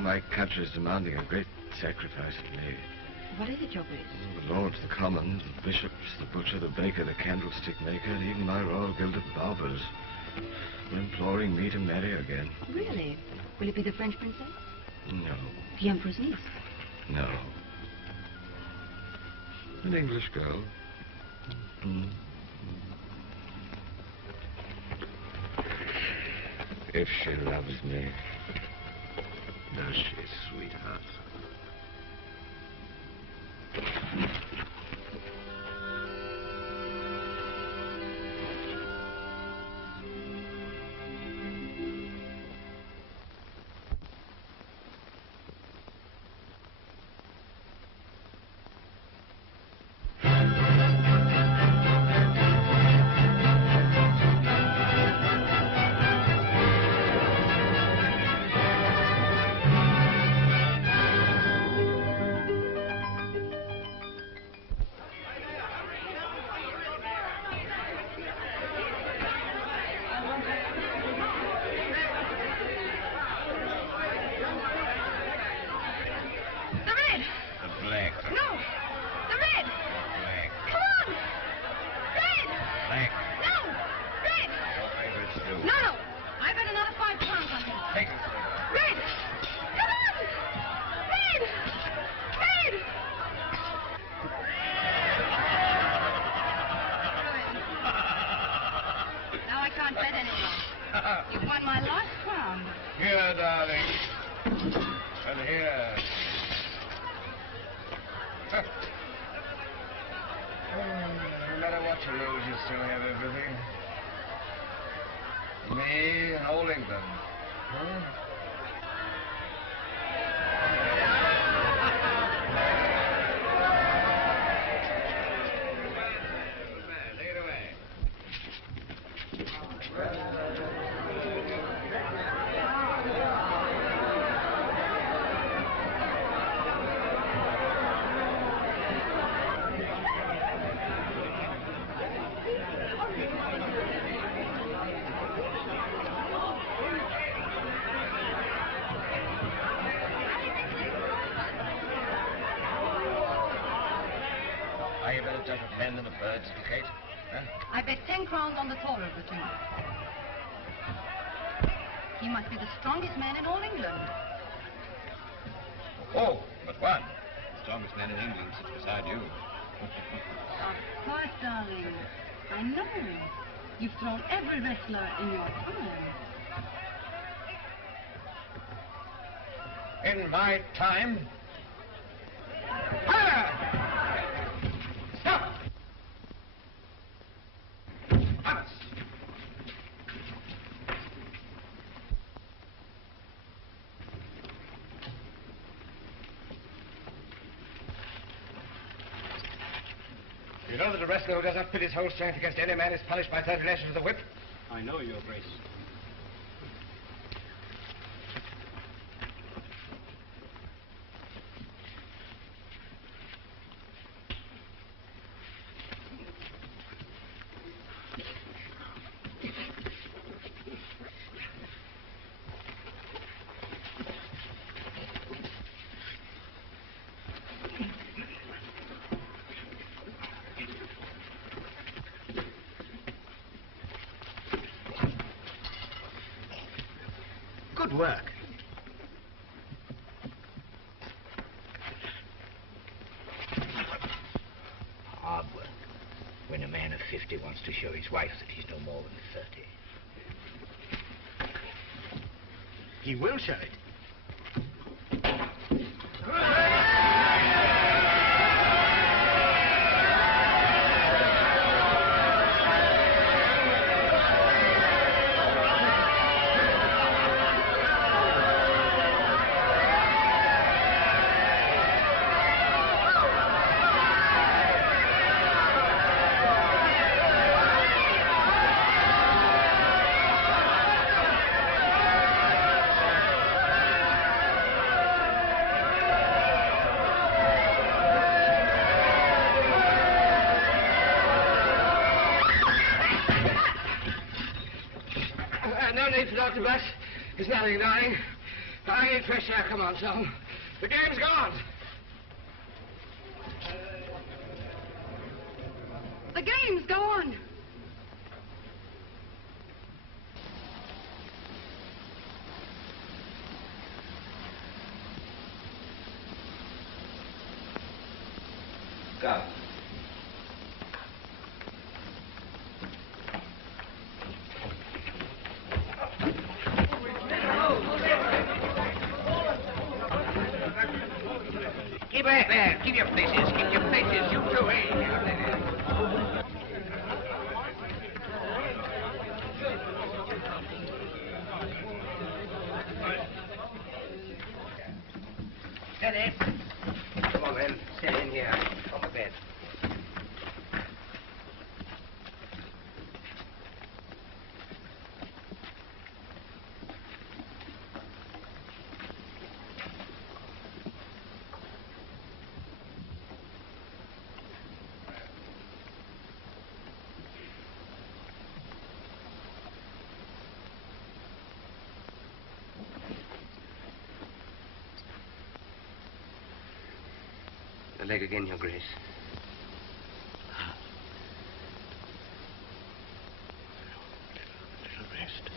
My country is demanding a great sacrifice of me. What is it, Your Grace? The lords, the commons, the bishops, the butcher, the baker, the candlestick maker, and even my royal guild of barbers are imploring me to marry again. Really? Will it be the French princess? No. The Emperor's niece? No. An English girl. If she loves me. Does she, sweetheart? here, darling. And here. No matter what you lose, you still have everything. Me and old England. Huh? Are you better judge of men than of birds, little Kate? Huh? I bet 10 crowns on the taller of the two. He must be the strongest man in all England. Oh, but one. The strongest man in England sits beside you. Of course, darling. I know. You've thrown every wrestler in your time. In my time? Fire! Stop! Honest! You know that a wrestler who does not pit his whole strength against any man is punished by 30 lashes of the whip? I know, Your Grace. Good work. Hard work. When a man of 50 wants to show his wife that he's no more than 30. He will show it. No need for Dr. Bus. It's nothing, darling. I need fresh air. Come on, son. The game's gone. The game's gone. Go. Keep back there. Keep your places. Keep your places. You two, eh? Steady. Come on, then. Stay in here. On the bed. The leg again, Your Grace. Little rest.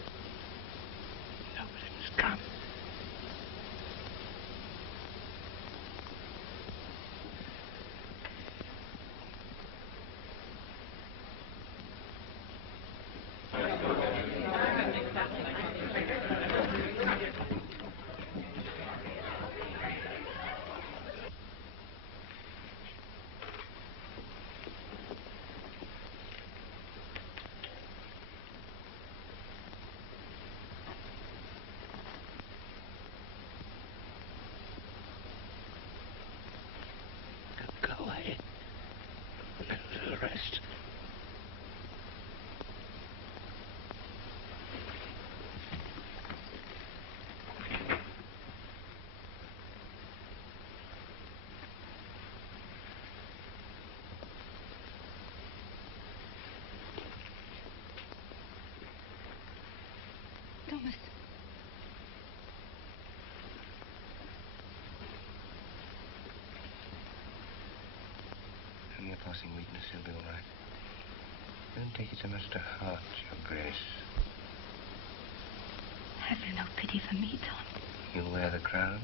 Nothing's come. a passing weakness. He'll be all right. Don't take it so much to heart, Your Grace. Have you no pity for me, Tom? You wear the crown?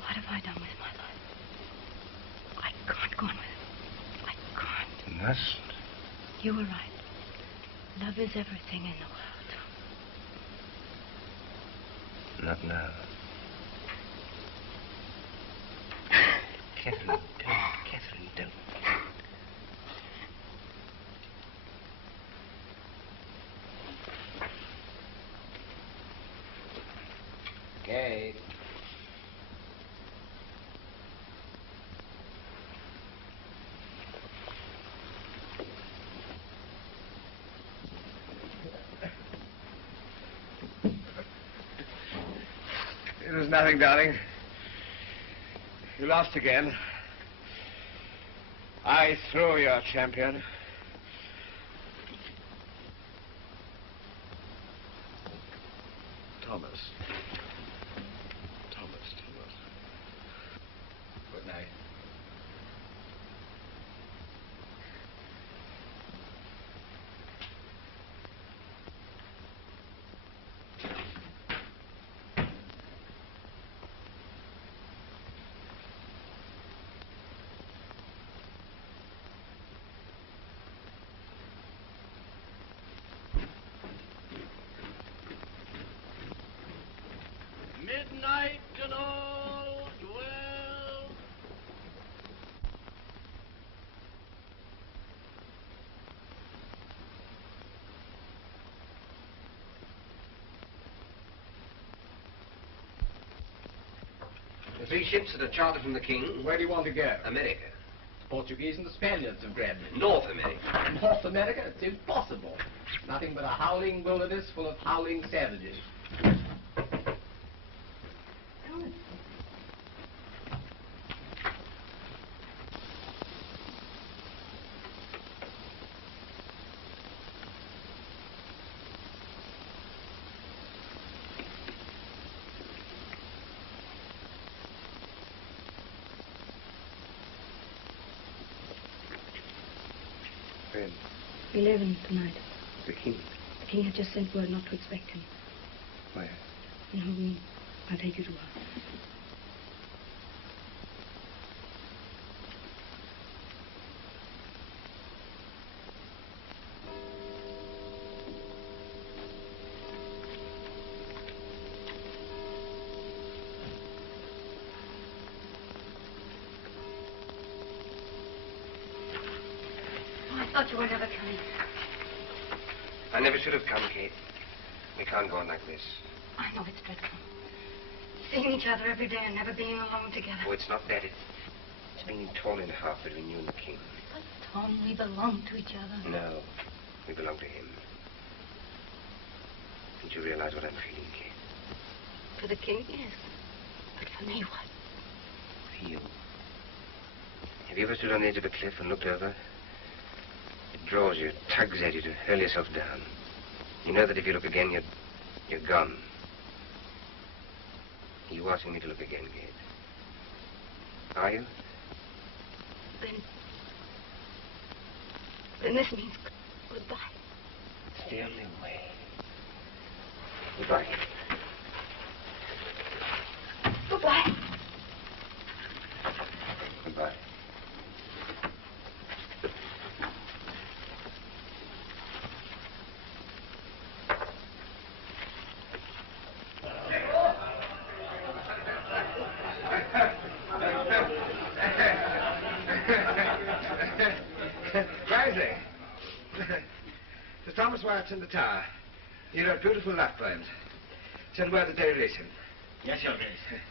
What have I done with my life? I can't go on with it. I can't. You must. You were right. Love is everything in the world. Not now. Catherine, don't. Catherine, don't. Kate. It was nothing, darling. You lost again. I threw your champion. Thomas. Thomas. Good night. Midnight and all dwell. The 3 ships that are chartered from the king. Where do you want to go? America. The Portuguese and the Spaniards have grabbed it. North America. North America? It's impossible. Nothing but a howling wilderness full of howling savages. When? 11 tonight. The king? The king had just sent word not to expect him. Where? In her room. I'll take you to her. I thought you were never coming. I never should have come, Kate. We can't go on like this. I know it's dreadful. Seeing each other every day and never being alone together. Oh, it's not that. It's being torn in half between you and the king. But, Tom, we belong to each other. No, we belong to him. Don't you realize what I'm feeling, Kate? For the king, yes. But for me, what? For you. Have you ever stood on the edge of a cliff and looked over? It draws you, tugs at you to hurl yourself down. You know that if you look again, you're gone. Are you asking me to look again, Kate? Are you? Then this means goodbye. It's the only way. Goodbye, Kate. Goodbye. Goodbye. Rising. Sir Thomas Wyatt's in the tower. He wrote beautiful love poems. Send word that they release him. Yes, Your Grace.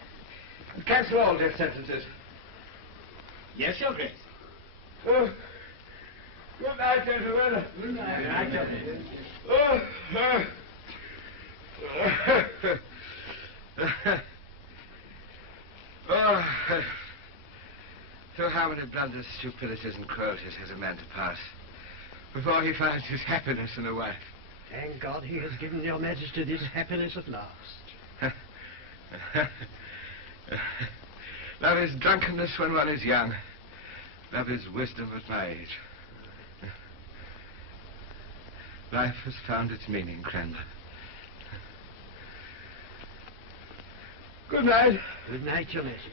And cancel all death sentences. Yes, Your Grace. Oh. Good night, gentlemen. Good night. Good night, Your Grace. So how many blunders, stupidities, and cruelties has a man to pass before he finds his happiness in a wife? Thank God he has given your majesty this happiness at last. Love is drunkenness when one is young. Love is wisdom at my age. Life has found its meaning, Cranmer. Good night. Good night, Your Majesty.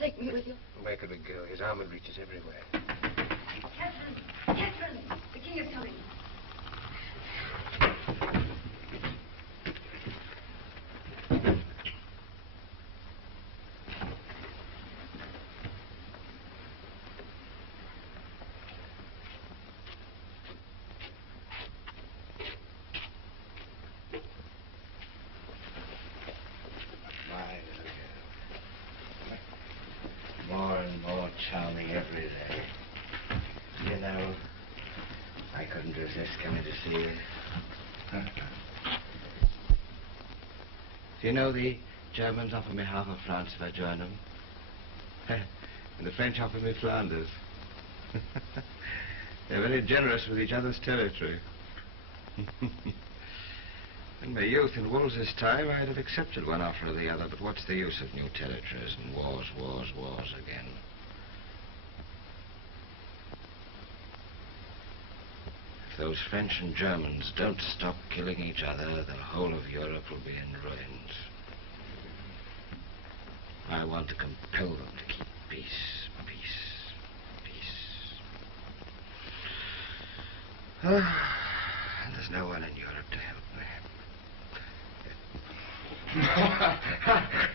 Take me with you. Where could we go? His armor reaches everywhere. Catherine! Catherine! The king is coming. More and more charming every day. You know, I couldn't resist coming to see you. Do you know the Germans offer me half of France if I join them? And the French offer me Flanders. They're very generous with each other's territory. In my youth, in Wolsey's time, I'd have accepted one offer or the other, but what's the use of new territories and wars, wars, wars again? If those French and Germans don't stop killing each other, the whole of Europe will be in ruins. I want to compel them to keep peace, peace, peace. And there's no one in Europe to help me.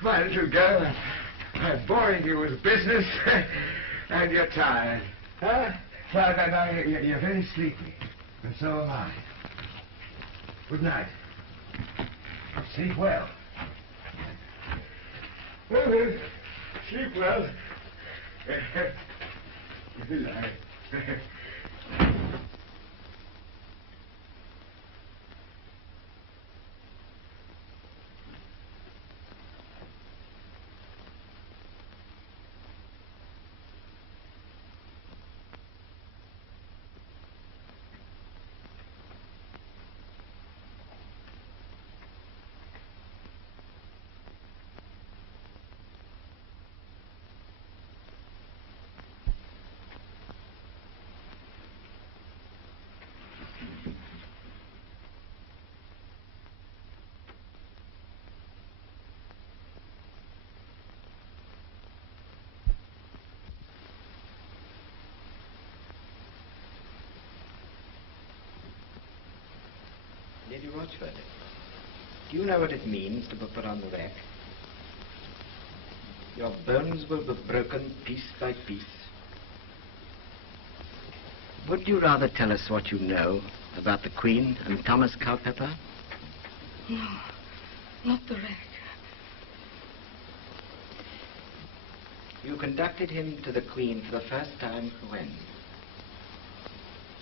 Why don't you go? I'm boring you with business, and you're tired. Huh? Well, you're very sleepy, and so am I. Good night. Sleep well. Well, sleep well. Good night. Lady Rochford, do you know what it means to be put on the rack? Your bones will be broken piece by piece. Would you rather tell us what you know about the Queen and Thomas Culpeper? No, not the rack. You conducted him to the Queen for the first time when?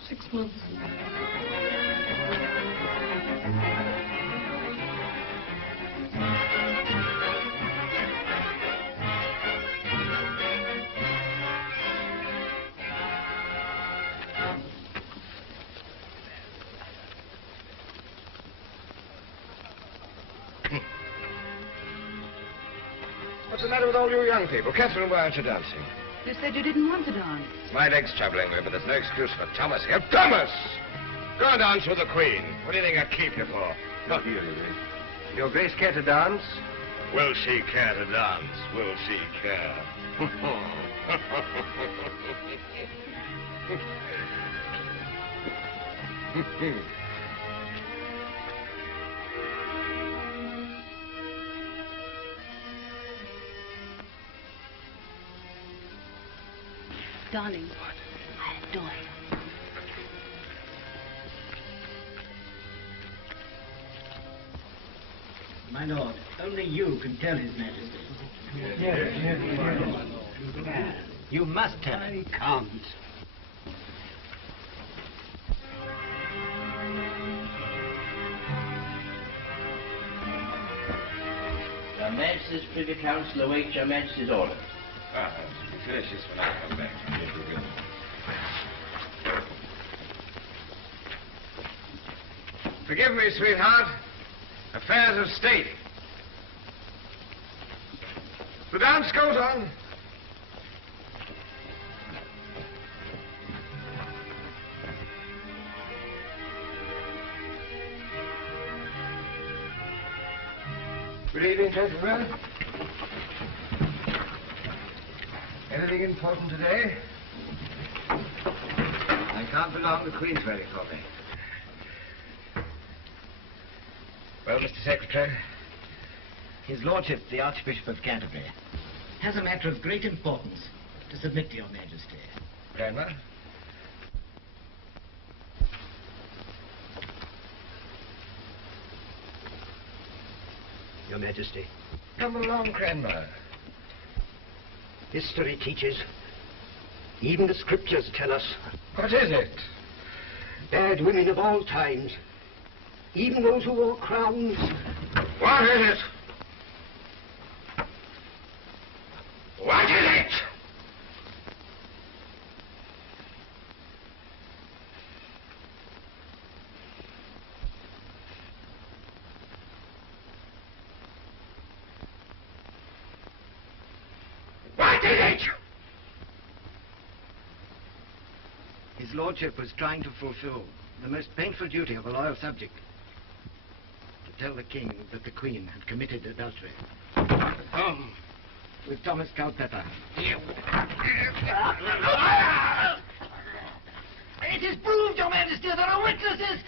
6 months. What's the matter with all you young people? Catherine, why aren't you dancing? You said you didn't want to dance. My leg's troubling me, but there's no excuse for Thomas here. Thomas! Go and dance with the Queen. What do you think I keep you for? Not you, Your Grace. Your Grace care to dance? Will she care to dance? Will she care? Darling, I adore you. My lord, only you can tell His Majesty. Yes. You must tell him. I can't. Your Majesty's Privy Council awaits Your Majesty's orders. Ah, finish this when I come back. Forgive me, sweetheart. Affairs of state. Put down coat on. Good evening, gentlemen. Anything important today? I can't be long. The Queen's ready for me. Well, Mr. Secretary? His Lordship, the Archbishop of Canterbury, has a matter of great importance to submit to your Majesty. Grandma? Your Majesty. Come along, Grandma. History teaches, even the scriptures tell us. What is it? Bad women of all times, even those who wore crowns. What is it? What is it? What is it? His Lordship was trying to fulfill the most painful duty of a loyal subject. To tell the King that the Queen had committed adultery. With Thomas Culpepper. It is proved, Your Majesty, there are witnesses.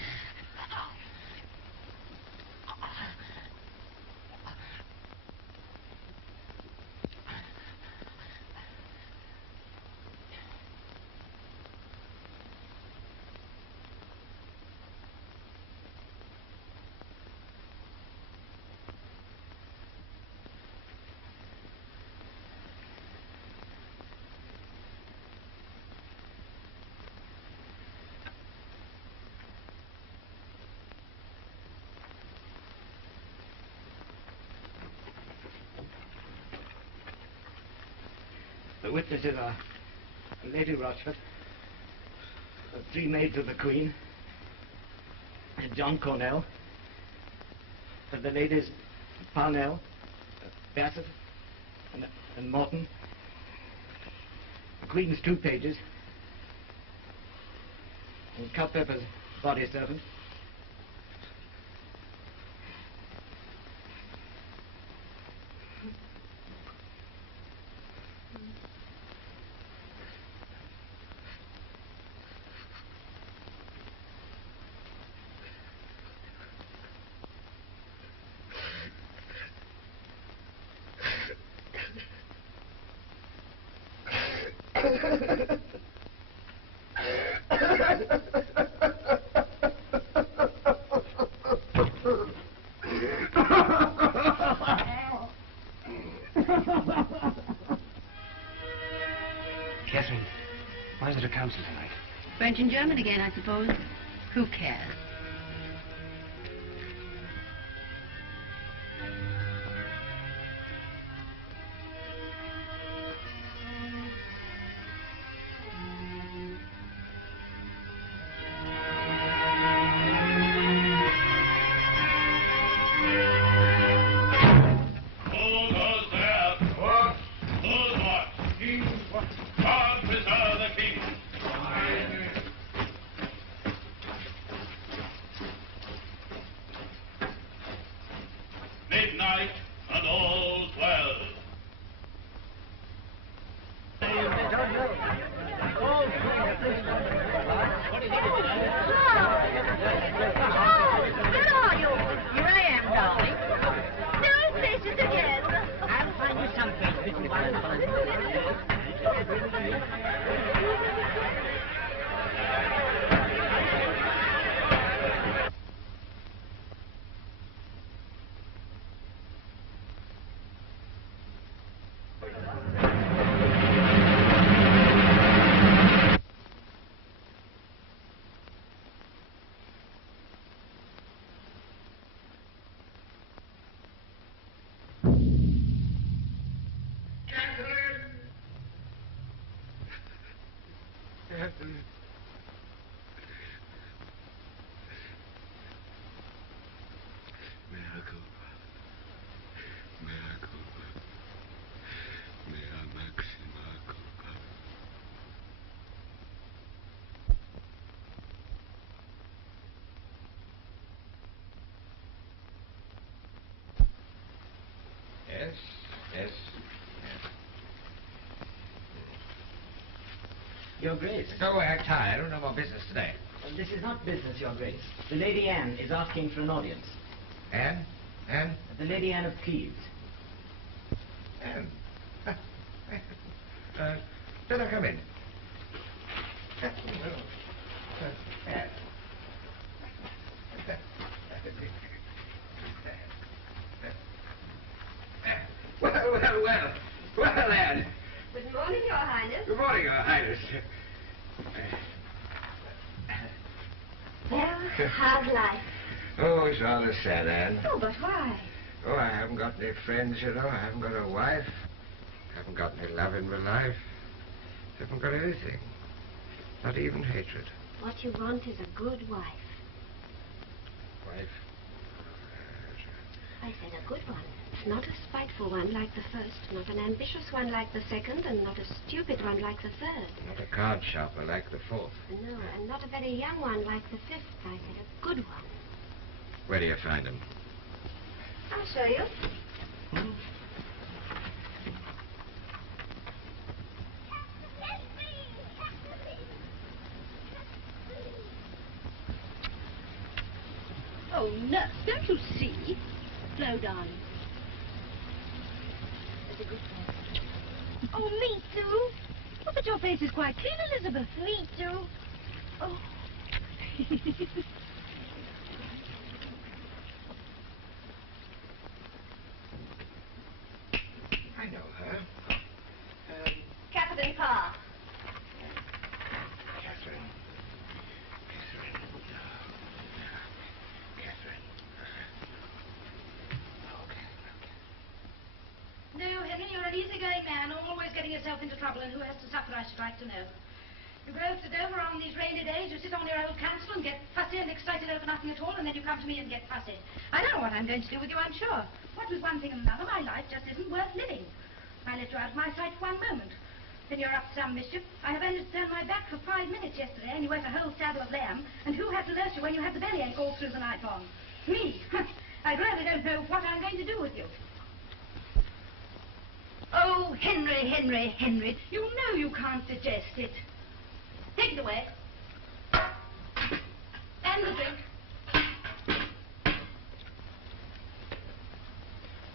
The witnesses are Lady Rochford, the 3 maids of the Queen, and John Cornell, and the ladies Parnell, Bassett, and Morton, the Queen's 2 pages, and Culpepper's body servant. Catherine, why is there a council tonight? French and German again, I suppose. Who cares? Your Grace. Go away, I'm tired. No more business today. This is not business, Your Grace. The Lady Anne is asking for an audience. Anne? Anne? The Lady Anne of Cleves. Anne? Let her come in. Anne. Well, Anne. Good morning, Your Highness. Good morning, Your Highness. Well, how's life? Oh, it's rather sad, Anne. Oh, but why? Oh, I haven't got any friends, you know. I haven't got a wife. I haven't got any love in my life. I haven't got anything. Not even hatred. What you want is a good wife. Wife? I said a good one. Not a spiteful one like the first, not an ambitious one like the second, and not a stupid one like the third. Not a card sharper like the fourth. No, and not a very young one like the fifth. I said a good one. Where do you find them? I'll show you. Oh, nurse, don't you see? Slow down. That's a good one. Oh, me too. Oh, but your face is quite clean, Elizabeth. Me too. Oh. I know her. Catherine Parr. Catherine. No, Henry, you're an easygoing man, always getting yourself into trouble, and who has to suffer, I should like to know. You go to Dover on these rainy days, you sit on your old council and get fussy and excited over nothing at all, and then you come to me and get fussy. I don't know what I'm going to do with you, I'm sure. What with one thing and another, my life just isn't worth living. I let you out of my sight for 1 moment. Then you're up to some mischief. I have only to turn my back for 5 minutes yesterday, and you ate a whole saddle of lamb, and who had to nurse you when you had the bellyache all through the night long? Me. I really don't know what I'm going to do with you. Oh, Henry, Henry, Henry, you know you can't digest it. Take it away. And the drink.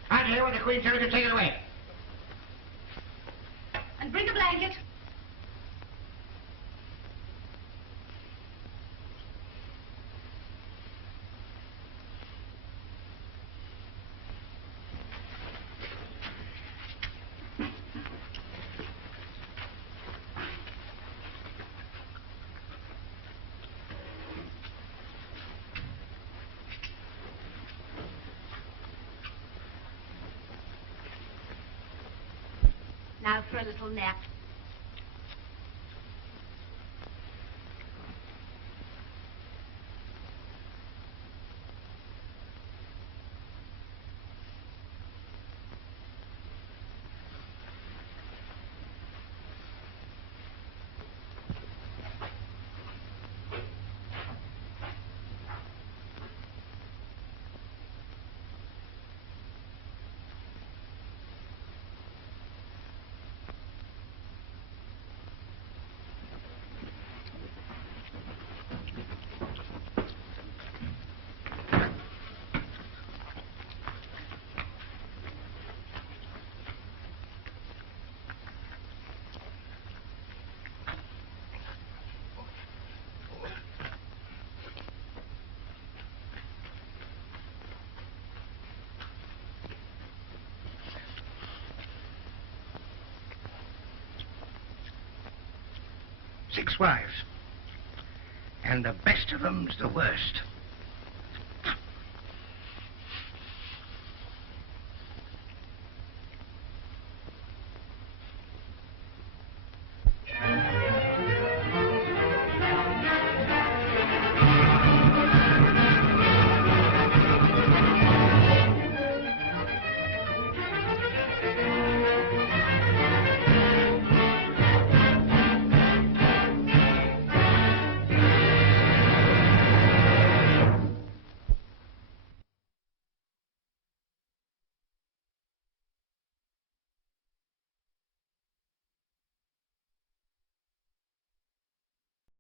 Can't hear what the Queen tells you to take it away. And bring a blanket. Now for a little nap. Six wives. And the best of them's the worst.